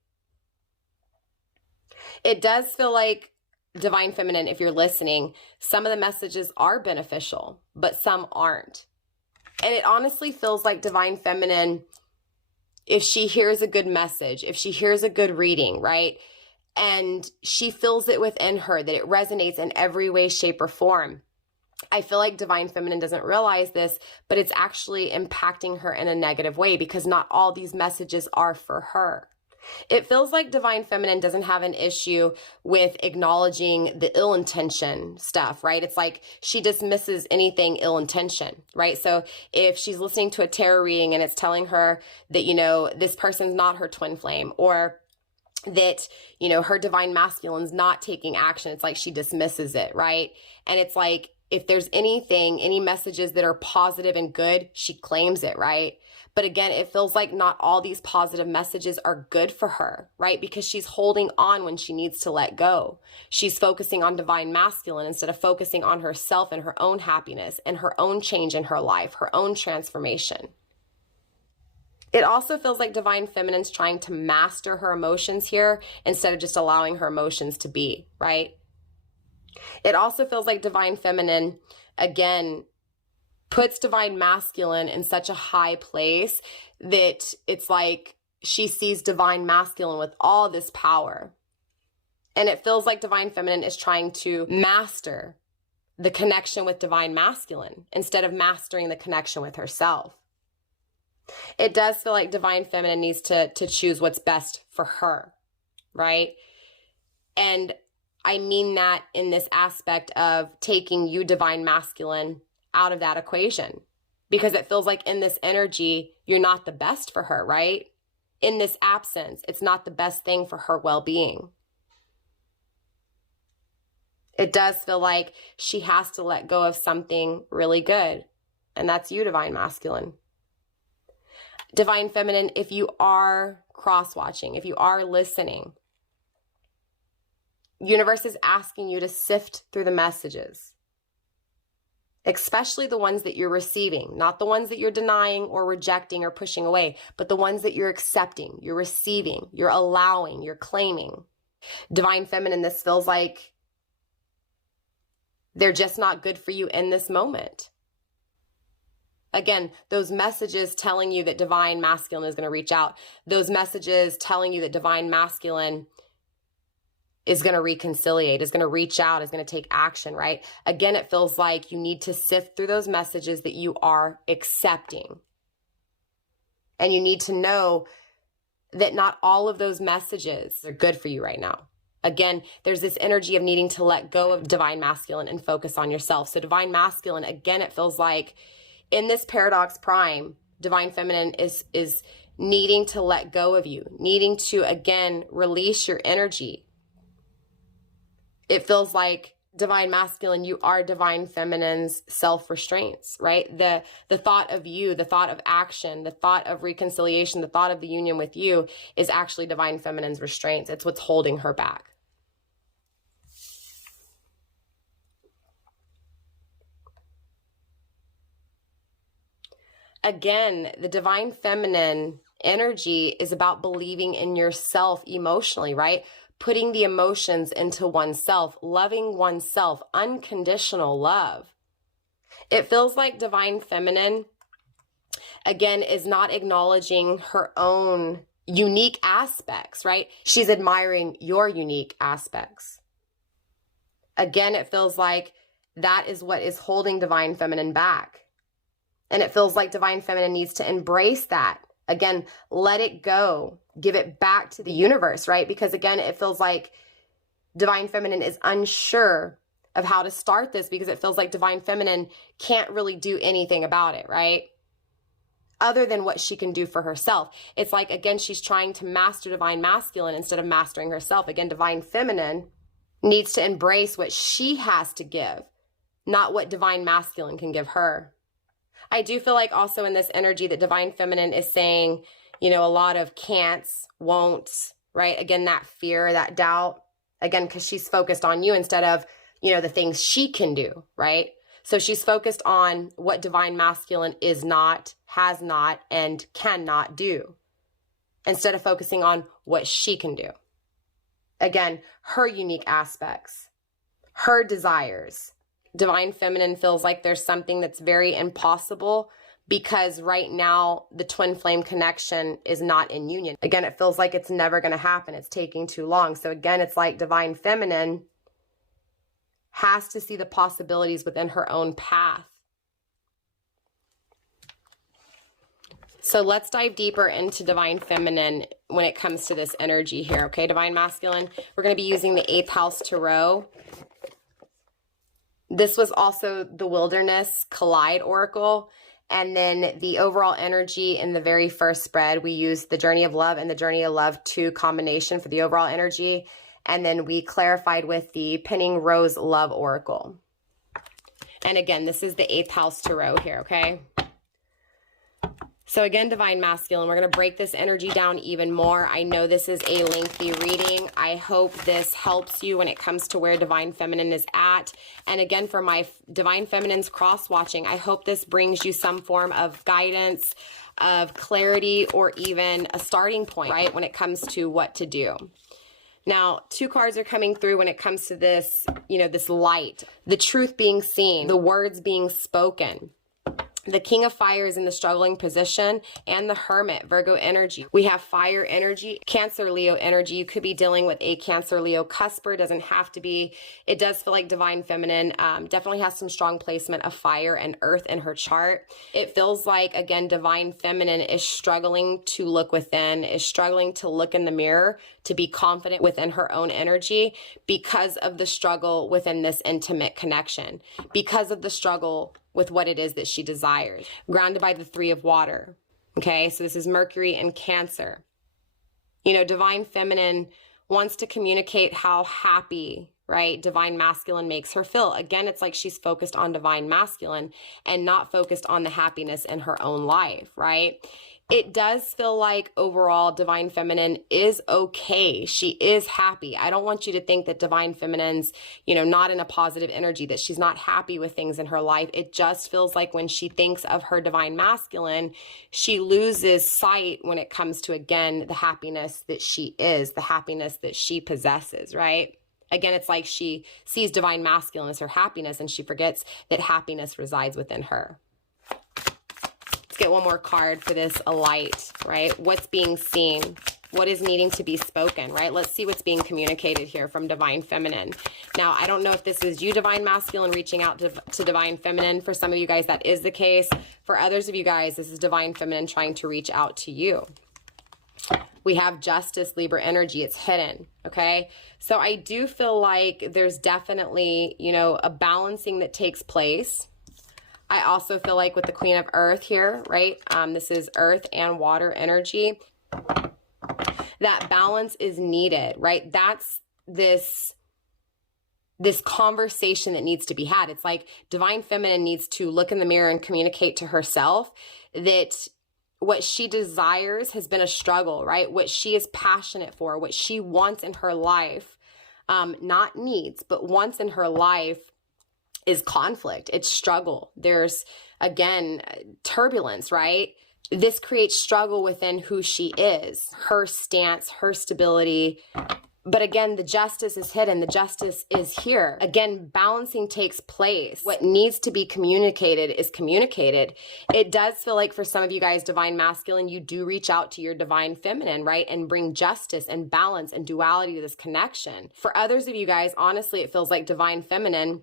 It does feel like Divine Feminine, if you're listening, some of the messages are beneficial, but some aren't. And it honestly feels like Divine Feminine, if she hears a good message, if she hears a good reading, right? And she feels it within her, that it resonates in every way, shape, or form. I feel like Divine Feminine doesn't realize this, but it's actually impacting her in a negative way because not all these messages are for her. It feels like Divine Feminine doesn't have an issue with acknowledging the ill intention stuff, right? It's like she dismisses anything ill intention, right? So if she's listening to a tarot reading and it's telling her that, you know, this person's not her twin flame, or that, you know, her divine masculine's not taking action, it's like she dismisses it, right? And it's like, if there's anything, any messages that are positive and good, she claims it, right? But again, it feels like not all these positive messages are good for her, right? Because she's holding on when she needs to let go. She's focusing on divine masculine instead of focusing on herself and her own happiness and her own change in her life, her own transformation. It also feels like Divine Feminine's trying to master her emotions here instead of just allowing her emotions to be, right? It also feels like Divine Feminine, again, puts Divine Masculine in such a high place that it's like she sees Divine Masculine with all this power. And it feels like Divine Feminine is trying to master the connection with Divine Masculine instead of mastering the connection with herself. It does feel like Divine Feminine needs to choose what's best for her, right? And I mean that in this aspect of taking you, Divine Masculine, out of that equation, because it feels like in this energy, you're not the best for her, right? In this absence, it's not the best thing for her well-being. It does feel like she has to let go of something really good, and that's you, Divine Masculine. Divine Feminine, if you are cross-watching, if you are listening, universe is asking you to sift through the messages, especially the ones that you're receiving, not the ones that you're denying or rejecting or pushing away, but the ones that you're accepting, you're receiving, you're allowing, you're claiming. Divine Feminine, this feels like they're just not good for you in this moment. Again, those messages telling you that Divine Masculine is going to reach out, those messages telling you that Divine Masculine is going to reconciliate, is going to reach out, is going to take action, right? Again, it feels like you need to sift through those messages that you are accepting. And you need to know that not all of those messages are good for you right now. Again, there's this energy of needing to let go of Divine Masculine and focus on yourself. So Divine Masculine, again, it feels like in this paradox prime, Divine Feminine is needing to let go of you, needing to, again, release your energy. It feels like Divine Masculine, you are Divine Feminine's self-restraints, right? The thought of you, the thought of action, the thought of reconciliation, the thought of the union with you is actually Divine Feminine's restraints. It's what's holding her back. Again, the Divine Feminine energy is about believing in yourself emotionally, right? Putting the emotions into oneself, loving oneself, unconditional love. It feels like Divine Feminine, again, is not acknowledging her own unique aspects, right? She's admiring your unique aspects. Again, it feels like that is what is holding Divine Feminine back. And it feels like Divine Feminine needs to embrace that. Again, let it go. Give it back to the universe, right? Because again, it feels like Divine Feminine is unsure of how to start this because it feels like Divine Feminine can't really do anything about it, right? Other than what she can do for herself. It's like, again, she's trying to master Divine Masculine instead of mastering herself. Again, Divine Feminine needs to embrace what she has to give, not what Divine Masculine can give her. I do feel like also in this energy that Divine Feminine is saying, you know, a lot of can'ts, won'ts, right? Again, that fear, that doubt, again, because she's focused on you instead of, you know, the things she can do, right? So she's focused on what Divine Masculine is not, has not, and cannot do. instead of focusing on what she can do. Again, her unique aspects, her desires. Divine Feminine feels like there's something that's very impossible because right now the twin flame connection is not in union. Again, it feels like it's never going to happen. It's taking too long. So again, it's like Divine Feminine has to see the possibilities within her own path. So let's dive deeper into Divine Feminine when it comes to this energy here, okay? Divine Masculine, we're going to be using the 8th House Tarot. This was also the Wilderness Collide Oracle. And then the overall energy in the very first spread, we used the Journey of Love and the Journey of Love 2 combination for the overall energy. And then we clarified with the Pinning Rose Love Oracle. And again, this is the 8th House Tarot here, okay? So again, Divine Masculine, we're going to break this energy down even more. I know this is a lengthy reading. I hope this helps you when it comes to where Divine Feminine is at. And again, for my Divine Feminines cross-watching, I hope this brings you some form of guidance, of clarity, or even a starting point, right, when it comes to what to do. Now, 2 cards are coming through when it comes to this, you know, this light, the truth being seen, the words being spoken. The King of Fire is in the struggling position, and the Hermit, Virgo energy. We have fire energy, Cancer, Leo energy. You could be dealing with a Cancer, Leo cusper. Doesn't have to be. It does feel like Divine Feminine definitely has some strong placement of fire and earth in her chart. It feels like, again, Divine Feminine is struggling to look within, is struggling to look in the mirror, to be confident within her own energy because of the struggle within this intimate connection, because of the struggle with what it is that she desires. Grounded by the 3 of water. Okay, so this is Mercury and Cancer. You know, Divine Feminine wants to communicate how happy, right, Divine Masculine makes her feel. Again, it's like she's focused on Divine Masculine and not focused on the happiness in her own life, right? It does feel like overall Divine Feminine is okay. She is happy. I don't want you to think that Divine Feminine's, you know, not in a positive energy, that she's not happy with things in her life. It just feels like when she thinks of her Divine Masculine, she loses sight when it comes to, again, the happiness that she is, the happiness that she possesses, right? Again, it's like she sees Divine Masculine as her happiness and she forgets that happiness resides within her. Get one more card for this light, right? What's being seen? What is needing to be spoken, right? Let's see what's being communicated here from Divine Feminine. Now, I don't know if this is you, Divine Masculine, reaching out to Divine Feminine. For some of you guys, that is the case. For others of you guys, this is Divine Feminine trying to reach out to you. We have Justice, Libra energy. It's hidden, okay? So I do feel like there's definitely, you know, a balancing that takes place. I also feel like with the Queen of Earth here, right? This is earth and water energy. That balance is needed, right? That's this conversation that needs to be had. It's like Divine Feminine needs to look in the mirror and communicate to herself that what she desires has been a struggle, right? What she is passionate for, what she wants in her life, not needs, but wants in her life, is conflict. It's struggle. There's, again, turbulence, right? This creates struggle within who she is, her stance, her stability. But again, the justice is hidden. The justice is here. Again, balancing takes place. What needs to be communicated is communicated. It does feel like for some of you guys, Divine Masculine, you do reach out to your Divine Feminine, right? And bring justice and balance and duality to this connection. For others of you guys, honestly, it feels like Divine Feminine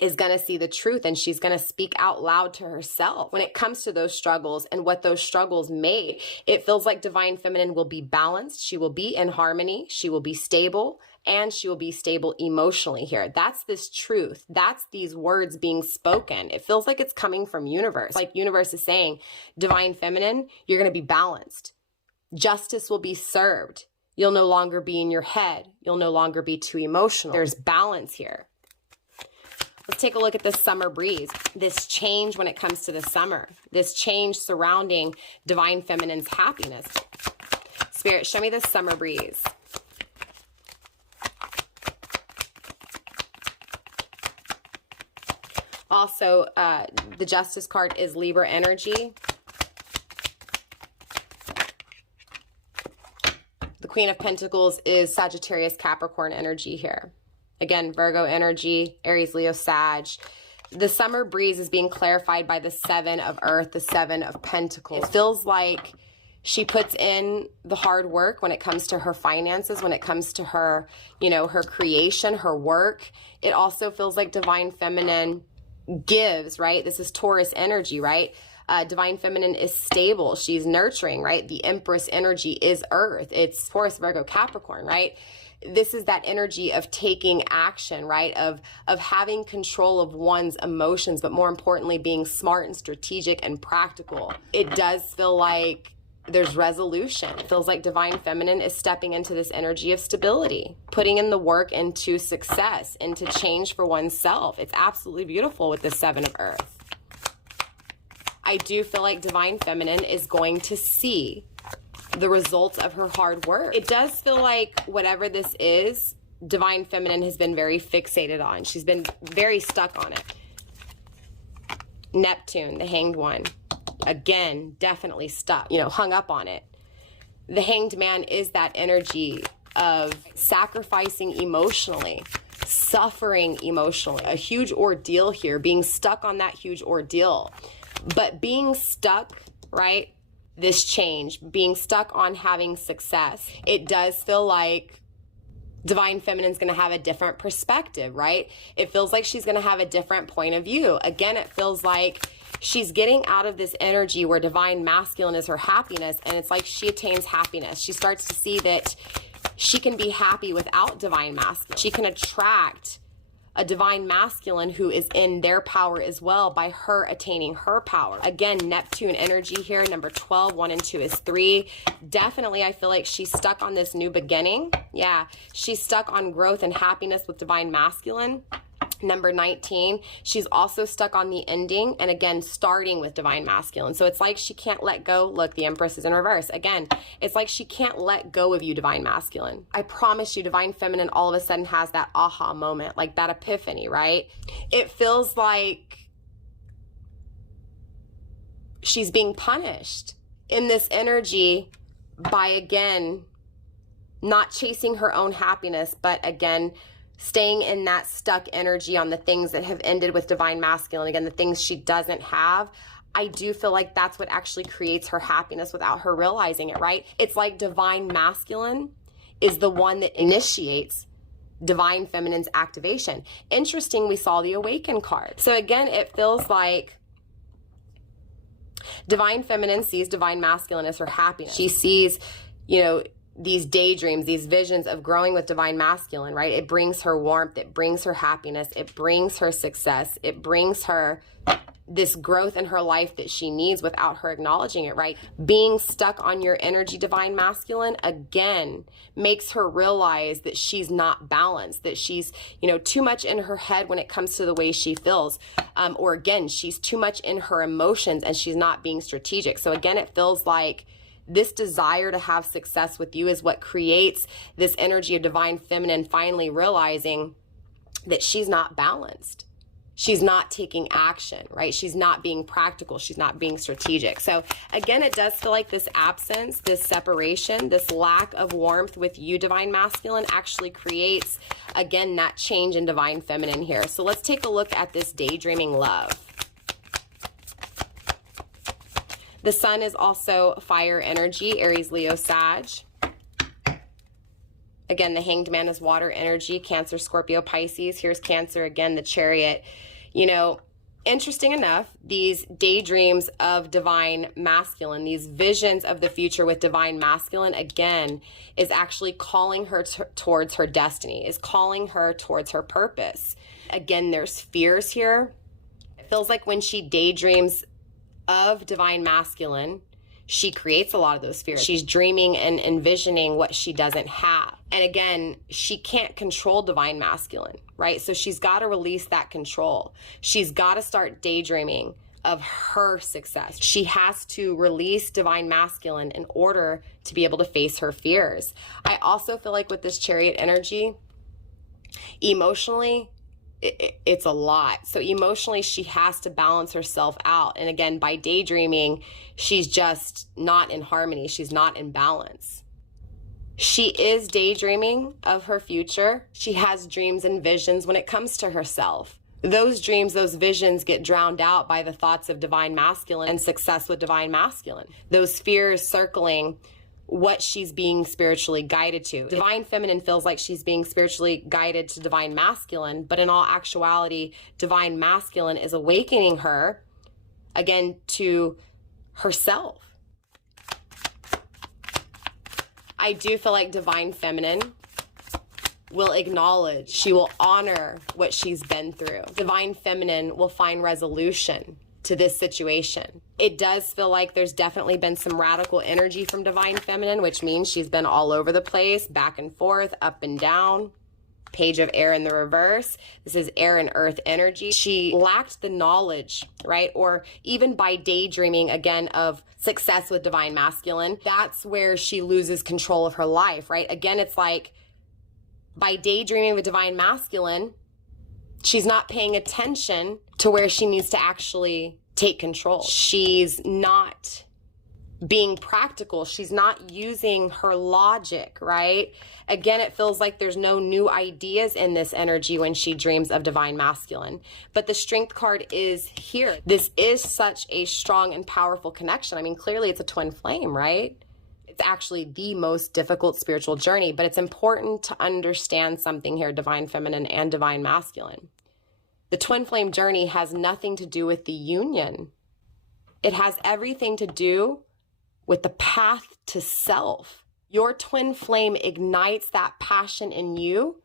is going to see the truth and she's going to speak out loud to herself when it comes to those struggles and what those struggles made. It feels like Divine Feminine will be balanced. She will be in harmony. She will be stable, and she will be stable emotionally here. That's this truth. That's these words being spoken. It feels like it's coming from universe. Like universe is saying, Divine Feminine, you're going to be balanced. Justice will be served. You'll no longer be in your head. You'll no longer be too emotional. There's balance here. Let's take a look at this summer breeze, this change when it comes to the summer, this change surrounding Divine Feminine's happiness. Spirit, show me this summer breeze. Also, the Justice card is Libra energy. Queen of Pentacles is Sagittarius, Capricorn energy here. Again, Virgo energy, Aries, Leo, Sag. The summer breeze is being clarified by the Seven of Earth, the Seven of Pentacles. It feels like she puts in the hard work when it comes to her finances, when it comes to her, you know, her creation, her work. It also feels like Divine Feminine gives, right? This is Taurus energy, right? Divine Feminine is stable. She's nurturing, right? The Empress energy is Earth. It's Taurus, Virgo, Capricorn, right? This is that energy of taking action, right? Of having control of one's emotions, but more importantly, being smart and strategic and practical. It does feel like there's resolution. It feels like Divine Feminine is stepping into this energy of stability, putting in the work into success, into change for oneself. It's absolutely beautiful with the Seven of Earth. I do feel like Divine Feminine is going to see the results of her hard work. It does feel like whatever this is, Divine Feminine has been very fixated on. She's been very stuck on it. Neptune, the Hanged One. Again, definitely stuck, you know, hung up on it. The Hanged Man is that energy of sacrificing emotionally, suffering emotionally, a huge ordeal here, being stuck on that huge ordeal. But being stuck, right, this change, being stuck on having success, it does feel like Divine Feminine's going to have a different perspective, right? It feels like she's going to have a different point of view. Again, it feels like she's getting out of this energy where Divine Masculine is her happiness, and it's like she attains happiness. She starts to see that she can be happy without Divine Masculine. She can attract a Divine Masculine who is in their power as well by her attaining her power. Again, Neptune energy here, number 12, 1 and 2 is 3. Definitely, I feel like she's stuck on this new beginning. Yeah, she's stuck on growth and happiness with Divine Masculine. Number 19, she's also stuck on the ending and again, starting with Divine Masculine. So it's like she can't let go. Look, the Empress is in reverse. Again, it's like she can't let go of you, Divine Masculine. I promise you, Divine Feminine all of a sudden has that aha moment, like that epiphany, right? It feels like she's being punished in this energy by, again, not chasing her own happiness, but again, staying in that stuck energy on the things that have ended with Divine Masculine. Again, the things she doesn't have. I do feel like that's what actually creates her happiness without her realizing it, right? It's like Divine Masculine is the one that initiates Divine Feminine's activation. Interesting, we saw the Awaken card. So again, it feels like Divine Feminine sees Divine Masculine as her happiness. She sees, you know, these daydreams, these visions of growing with Divine Masculine, right? It brings her warmth, it brings her happiness, it brings her success, it brings her this growth in her life that she needs without her acknowledging it, right? Being stuck on your energy, Divine Masculine, again, makes her realize that she's not balanced, that she's, you know, too much in her head when it comes to the way she feels. Or again, she's too much in her emotions and she's not being strategic. So again, it feels like this desire to have success with you is what creates this energy of Divine Feminine finally realizing that she's not balanced. She's not taking action, right? She's not being practical. She's not being strategic. So again, it does feel like this absence, this separation, this lack of warmth with you, Divine Masculine, actually creates, again, that change in Divine Feminine here. So let's take a look at this daydreaming love. The Sun is also fire energy, Aries, Leo, Sag. Again, the Hanged Man is water energy, Cancer, Scorpio, Pisces. Here's Cancer again, the Chariot. You know, interesting enough, these daydreams of Divine Masculine, these visions of the future with Divine Masculine, again, is actually calling her towards her destiny, is calling her towards her purpose. Again, there's fears here. It feels like when she daydreams of Divine Masculine, she creates a lot of those fears. She's dreaming and envisioning what she doesn't have. And again, she can't control Divine Masculine, right? So she's got to release that control. She's got to start daydreaming of her success. She has to release Divine Masculine in order to be able to face her fears. I also feel like with this Chariot energy, emotionally, it's a lot. So emotionally, she has to balance herself out. And again, by daydreaming, she's just not in harmony. She's not in balance. She is daydreaming of her future. She has dreams and visions when it comes to herself. Those dreams, those visions get drowned out by the thoughts of divine masculine and success with divine masculine. Those fears circling what she's being spiritually guided to. Divine feminine feels like she's being spiritually guided to divine masculine, but in all actuality, divine masculine is awakening her again to herself. I do feel like divine feminine will acknowledge, she will honor what she's been through. Divine feminine will find resolution to this situation. It does feel like there's definitely been some radical energy from divine feminine, which means she's been all over the place, back and forth, up and down. Page of air in the reverse. This is air and earth energy. She lacked the knowledge, right? Or even by daydreaming again of success with divine masculine, that's where she loses control of her life, right? Again, it's like by daydreaming with divine masculine, she's not paying attention to where she needs to actually take control. She's not being practical. She's not using her logic, right? Again, it feels like there's no new ideas in this energy when she dreams of divine masculine. But the strength card is here. This is such a strong and powerful connection. I mean, clearly it's a twin flame, right? It's actually the most difficult spiritual journey, but it's important to understand something here, divine feminine and divine masculine. The twin flame journey has nothing to do with the union. It has everything to do with the path to self. Your twin flame ignites that passion in you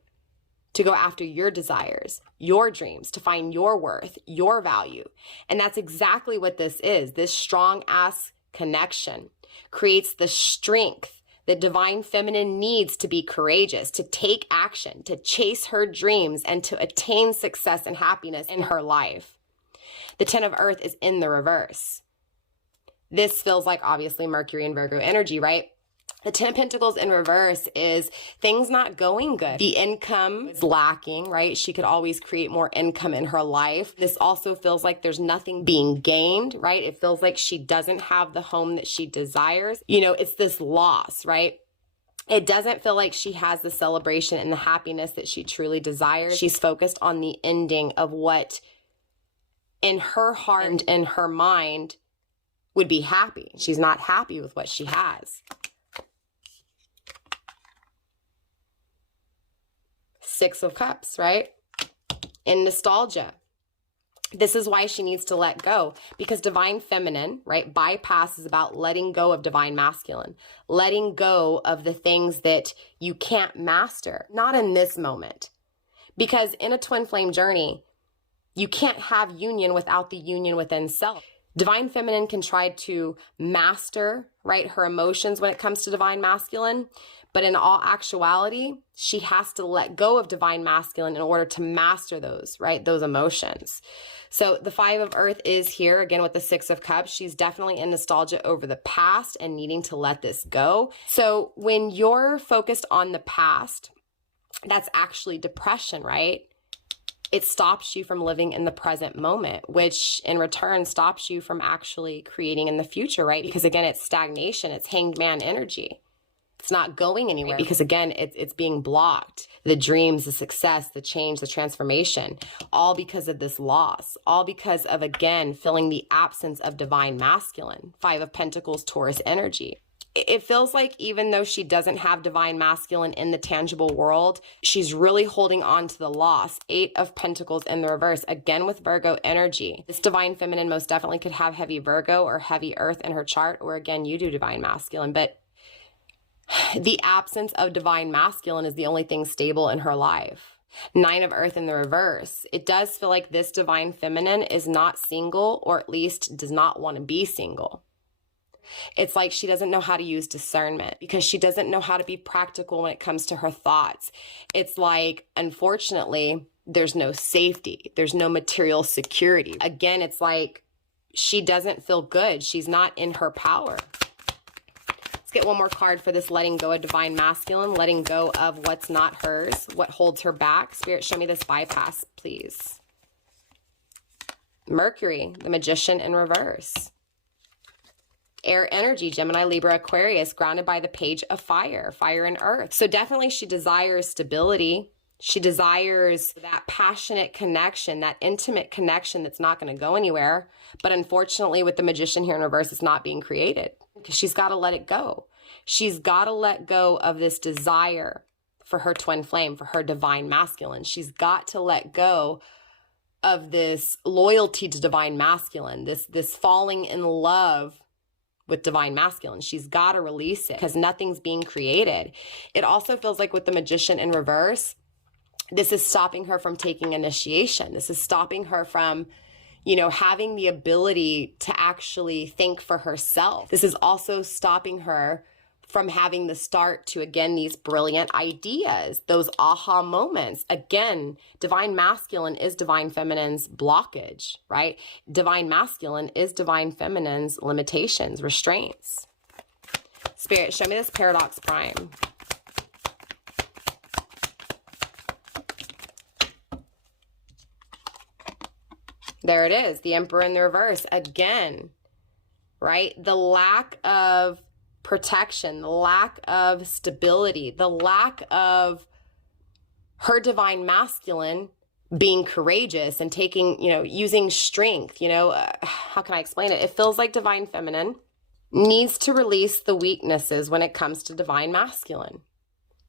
to go after your desires, your dreams, to find your worth, your value. And that's exactly what this is. This strong ass connection creates the strength that divine feminine needs to be courageous, to take action, to chase her dreams, and to attain success and happiness in her life. The 10 of Earth is in the reverse. This feels like obviously Mercury and Virgo energy, right? The 10 of Pentacles in reverse is things not going good. The income is lacking, right? She could always create more income in her life. This also feels like there's nothing being gained, right? It feels like she doesn't have the home that she desires. You know, it's this loss, right? It doesn't feel like she has the celebration and the happiness that she truly desires. She's focused on the ending of what in her heart and in her mind would be happy. She's not happy with what she has. Six of Cups, right? In nostalgia. This is why she needs to let go, because divine feminine, right? Bypass is about letting go of divine masculine, letting go of the things that you can't master, not in this moment. Because in a twin flame journey, you can't have union without the union within self. Divine feminine can try to master, right, her emotions when it comes to divine masculine, but in all actuality, she has to let go of divine masculine in order to master those, right, those emotions. So the 5 of Earth is here, again, with the 6 of Cups. She's definitely in nostalgia over the past and needing to let this go. So when you're focused on the past, that's actually depression, right? It stops you from living in the present moment, which in return stops you from actually creating in the future, right? Because again, it's stagnation, it's hanged man energy. It's not going anywhere because again, it's being blocked. The dreams, the success, the change, the transformation, all because of this loss, all because of, again, feeling the absence of divine masculine. 5 of Pentacles, Taurus energy. It feels like even though she doesn't have divine masculine in the tangible world, she's really holding on to the loss. 8 of Pentacles in the reverse, again with Virgo energy. This divine feminine most definitely could have heavy Virgo or heavy Earth in her chart, or again, you do divine masculine, but the absence of divine masculine is the only thing stable in her life. 9 of Earth in the reverse. It does feel like this divine feminine is not single, or at least does not want to be single. It's like she doesn't know how to use discernment because she doesn't know how to be practical when it comes to her thoughts. It's like, unfortunately, there's no safety. There's no material security. Again, it's like she doesn't feel good. She's not in her power. Let's get one more card for this letting go of divine masculine, letting go of what's not hers, what holds her back. Spirit, show me this bypass, please. Mercury, the Magician in reverse. air energy, Gemini, Libra, Aquarius, grounded by the page of fire, fire and earth. So definitely she desires stability. She desires that passionate connection, that intimate connection that's not going to go anywhere. But unfortunately, with the Magician here in reverse, it's not being created because she's got to let it go. She's got to let go of this desire for her twin flame, for her divine masculine. She's got to let go of this loyalty to divine masculine, this falling in love with divine masculine. She's got to release it because nothing's being created. It also feels like with the Magician in reverse, this is stopping her from taking initiation. This is stopping her from, you know, having the ability to actually think for herself. This is also stopping her from having the start to, again, these brilliant ideas, those aha moments. Again, divine masculine is divine feminine's blockage, right? Divine masculine is divine feminine's limitations, restraints. Spirit, show me this paradox prime. There it is, the Emperor in the reverse again, right? The lack of protection, the lack of stability, the lack of her divine masculine being courageous and taking, you know, using strength, you know, how can I explain it? It feels like divine feminine needs to release the weaknesses when it comes to divine masculine.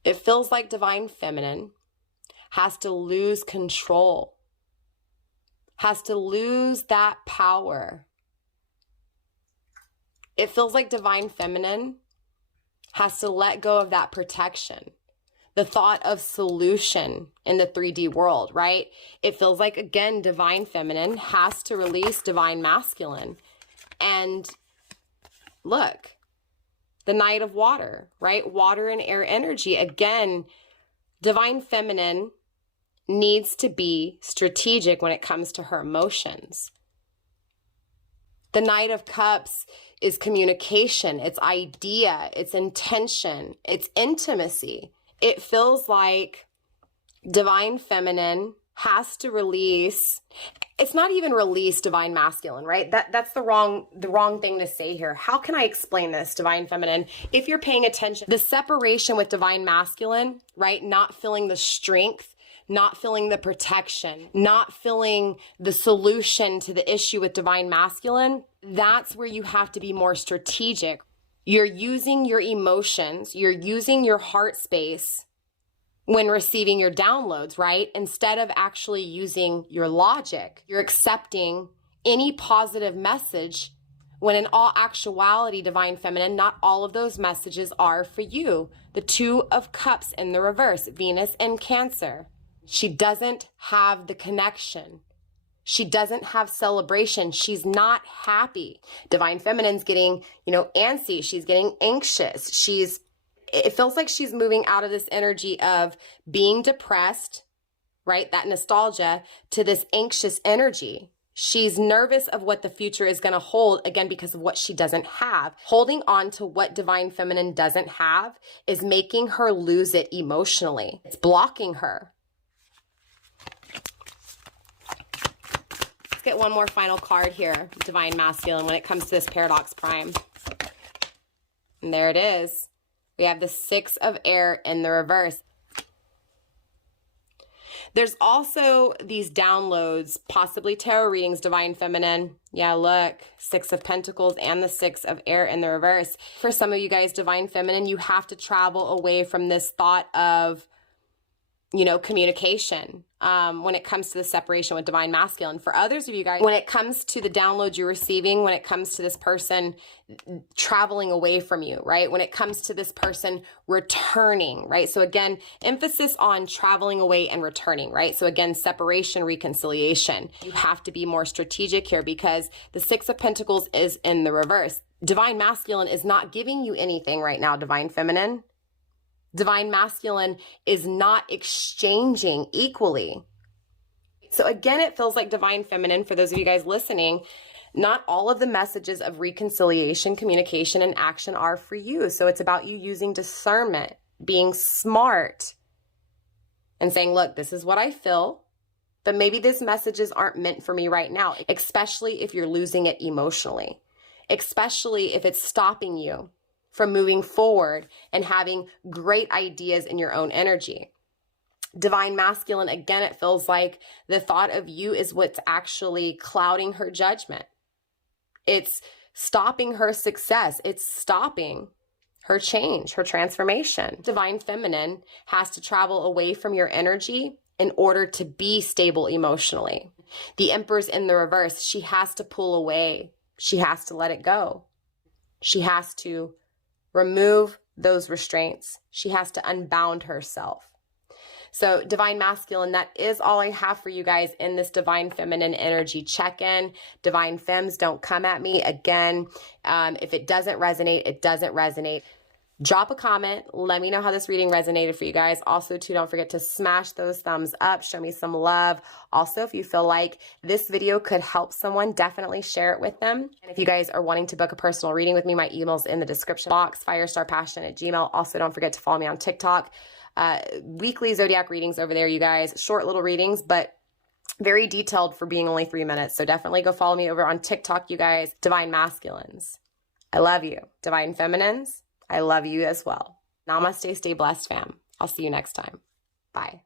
It feels like divine feminine has to lose control, has to lose that power. It feels like divine feminine has to let go of that protection, the thought of solution in the 3D world, right? It feels like, again, divine feminine has to release divine masculine. And look, the Knight of Water, right? Water and air energy. Again, divine feminine needs to be strategic when it comes to her emotions. The Knight of Cups is communication, it's idea, it's intention, it's intimacy. It feels like divine feminine has to release, it's not even release divine masculine, right? That's the wrong thing to say here. How can I explain this, divine feminine? If you're paying attention, the separation with divine masculine, right? Not feeling the strength, not feeling the protection, not feeling the solution to the issue with divine masculine, that's where you have to be more strategic. You're using your emotions, you're using your heart space when receiving your downloads, right? Instead of actually using your logic, you're accepting any positive message when in all actuality, divine feminine, not all of those messages are for you. The Two of Cups in the reverse, Venus and Cancer. She doesn't have the connection. She doesn't have celebration. She's not happy. Divine feminine's getting, you know, antsy. She's getting anxious. It feels like she's moving out of this energy of being depressed, right? That nostalgia, to this anxious energy. She's nervous of what the future is going to hold, again, because of what she doesn't have. Holding on to what divine feminine doesn't have is making her lose it emotionally. It's blocking her. Let's get one more final card here, divine masculine, when it comes to this paradox prime. And there it is. We have the Six of Air in the reverse. There's also these downloads, possibly tarot readings, divine feminine. Yeah, look, Six of Pentacles and the Six of Air in the reverse. For some of you guys, divine feminine, you have to travel away from this thought of, you know, communication when it comes to the separation with divine masculine. For others of you guys, when it comes to the downloads you're receiving, when it comes to this person traveling away from you, right? When it comes to this person returning, right? So again, emphasis on traveling away and returning, right? So again, separation, reconciliation. You have to be more strategic here because the Six of Pentacles is in the reverse. Divine masculine is not giving you anything right now, divine feminine. Divine masculine is not exchanging equally. So again, it feels like divine feminine, for those of you guys listening, not all of the messages of reconciliation, communication, and action are for you. So it's about you using discernment, being smart, and saying, look, this is what I feel, but maybe these messages aren't meant for me right now, especially if you're losing it emotionally. especially if it's stopping you from moving forward and having great ideas in your own energy. Divine Masculine, again, it feels like the thought of you is what's actually clouding her judgment. It's stopping her success. It's stopping her change, her transformation. Divine Feminine has to travel away from your energy in order to be stable emotionally. The Emperor's in the reverse. She has to pull away. She has to let it go. She has to remove those restraints. She has to unbound herself. So Divine Masculine, that is all I have for you guys in this Divine Feminine energy check-in. Divine Femmes, don't come at me. Again, if it doesn't resonate, it doesn't resonate. Drop a comment. Let me know how this reading resonated for you guys. Also, too, don't forget to smash those thumbs up. Show me some love. Also, if you feel like this video could help someone, definitely share it with them. And if you guys are wanting to book a personal reading with me, my email's in the description box, firestarpassion@gmail.com. Also, don't forget to follow me on TikTok. Weekly zodiac readings over there, you guys. Short little readings, but very detailed for being only 3 minutes. So definitely go follow me over on TikTok, you guys. Divine Masculines, I love you. Divine Feminines, I love you as well. Namaste, stay blessed, fam. I'll see you next time. Bye.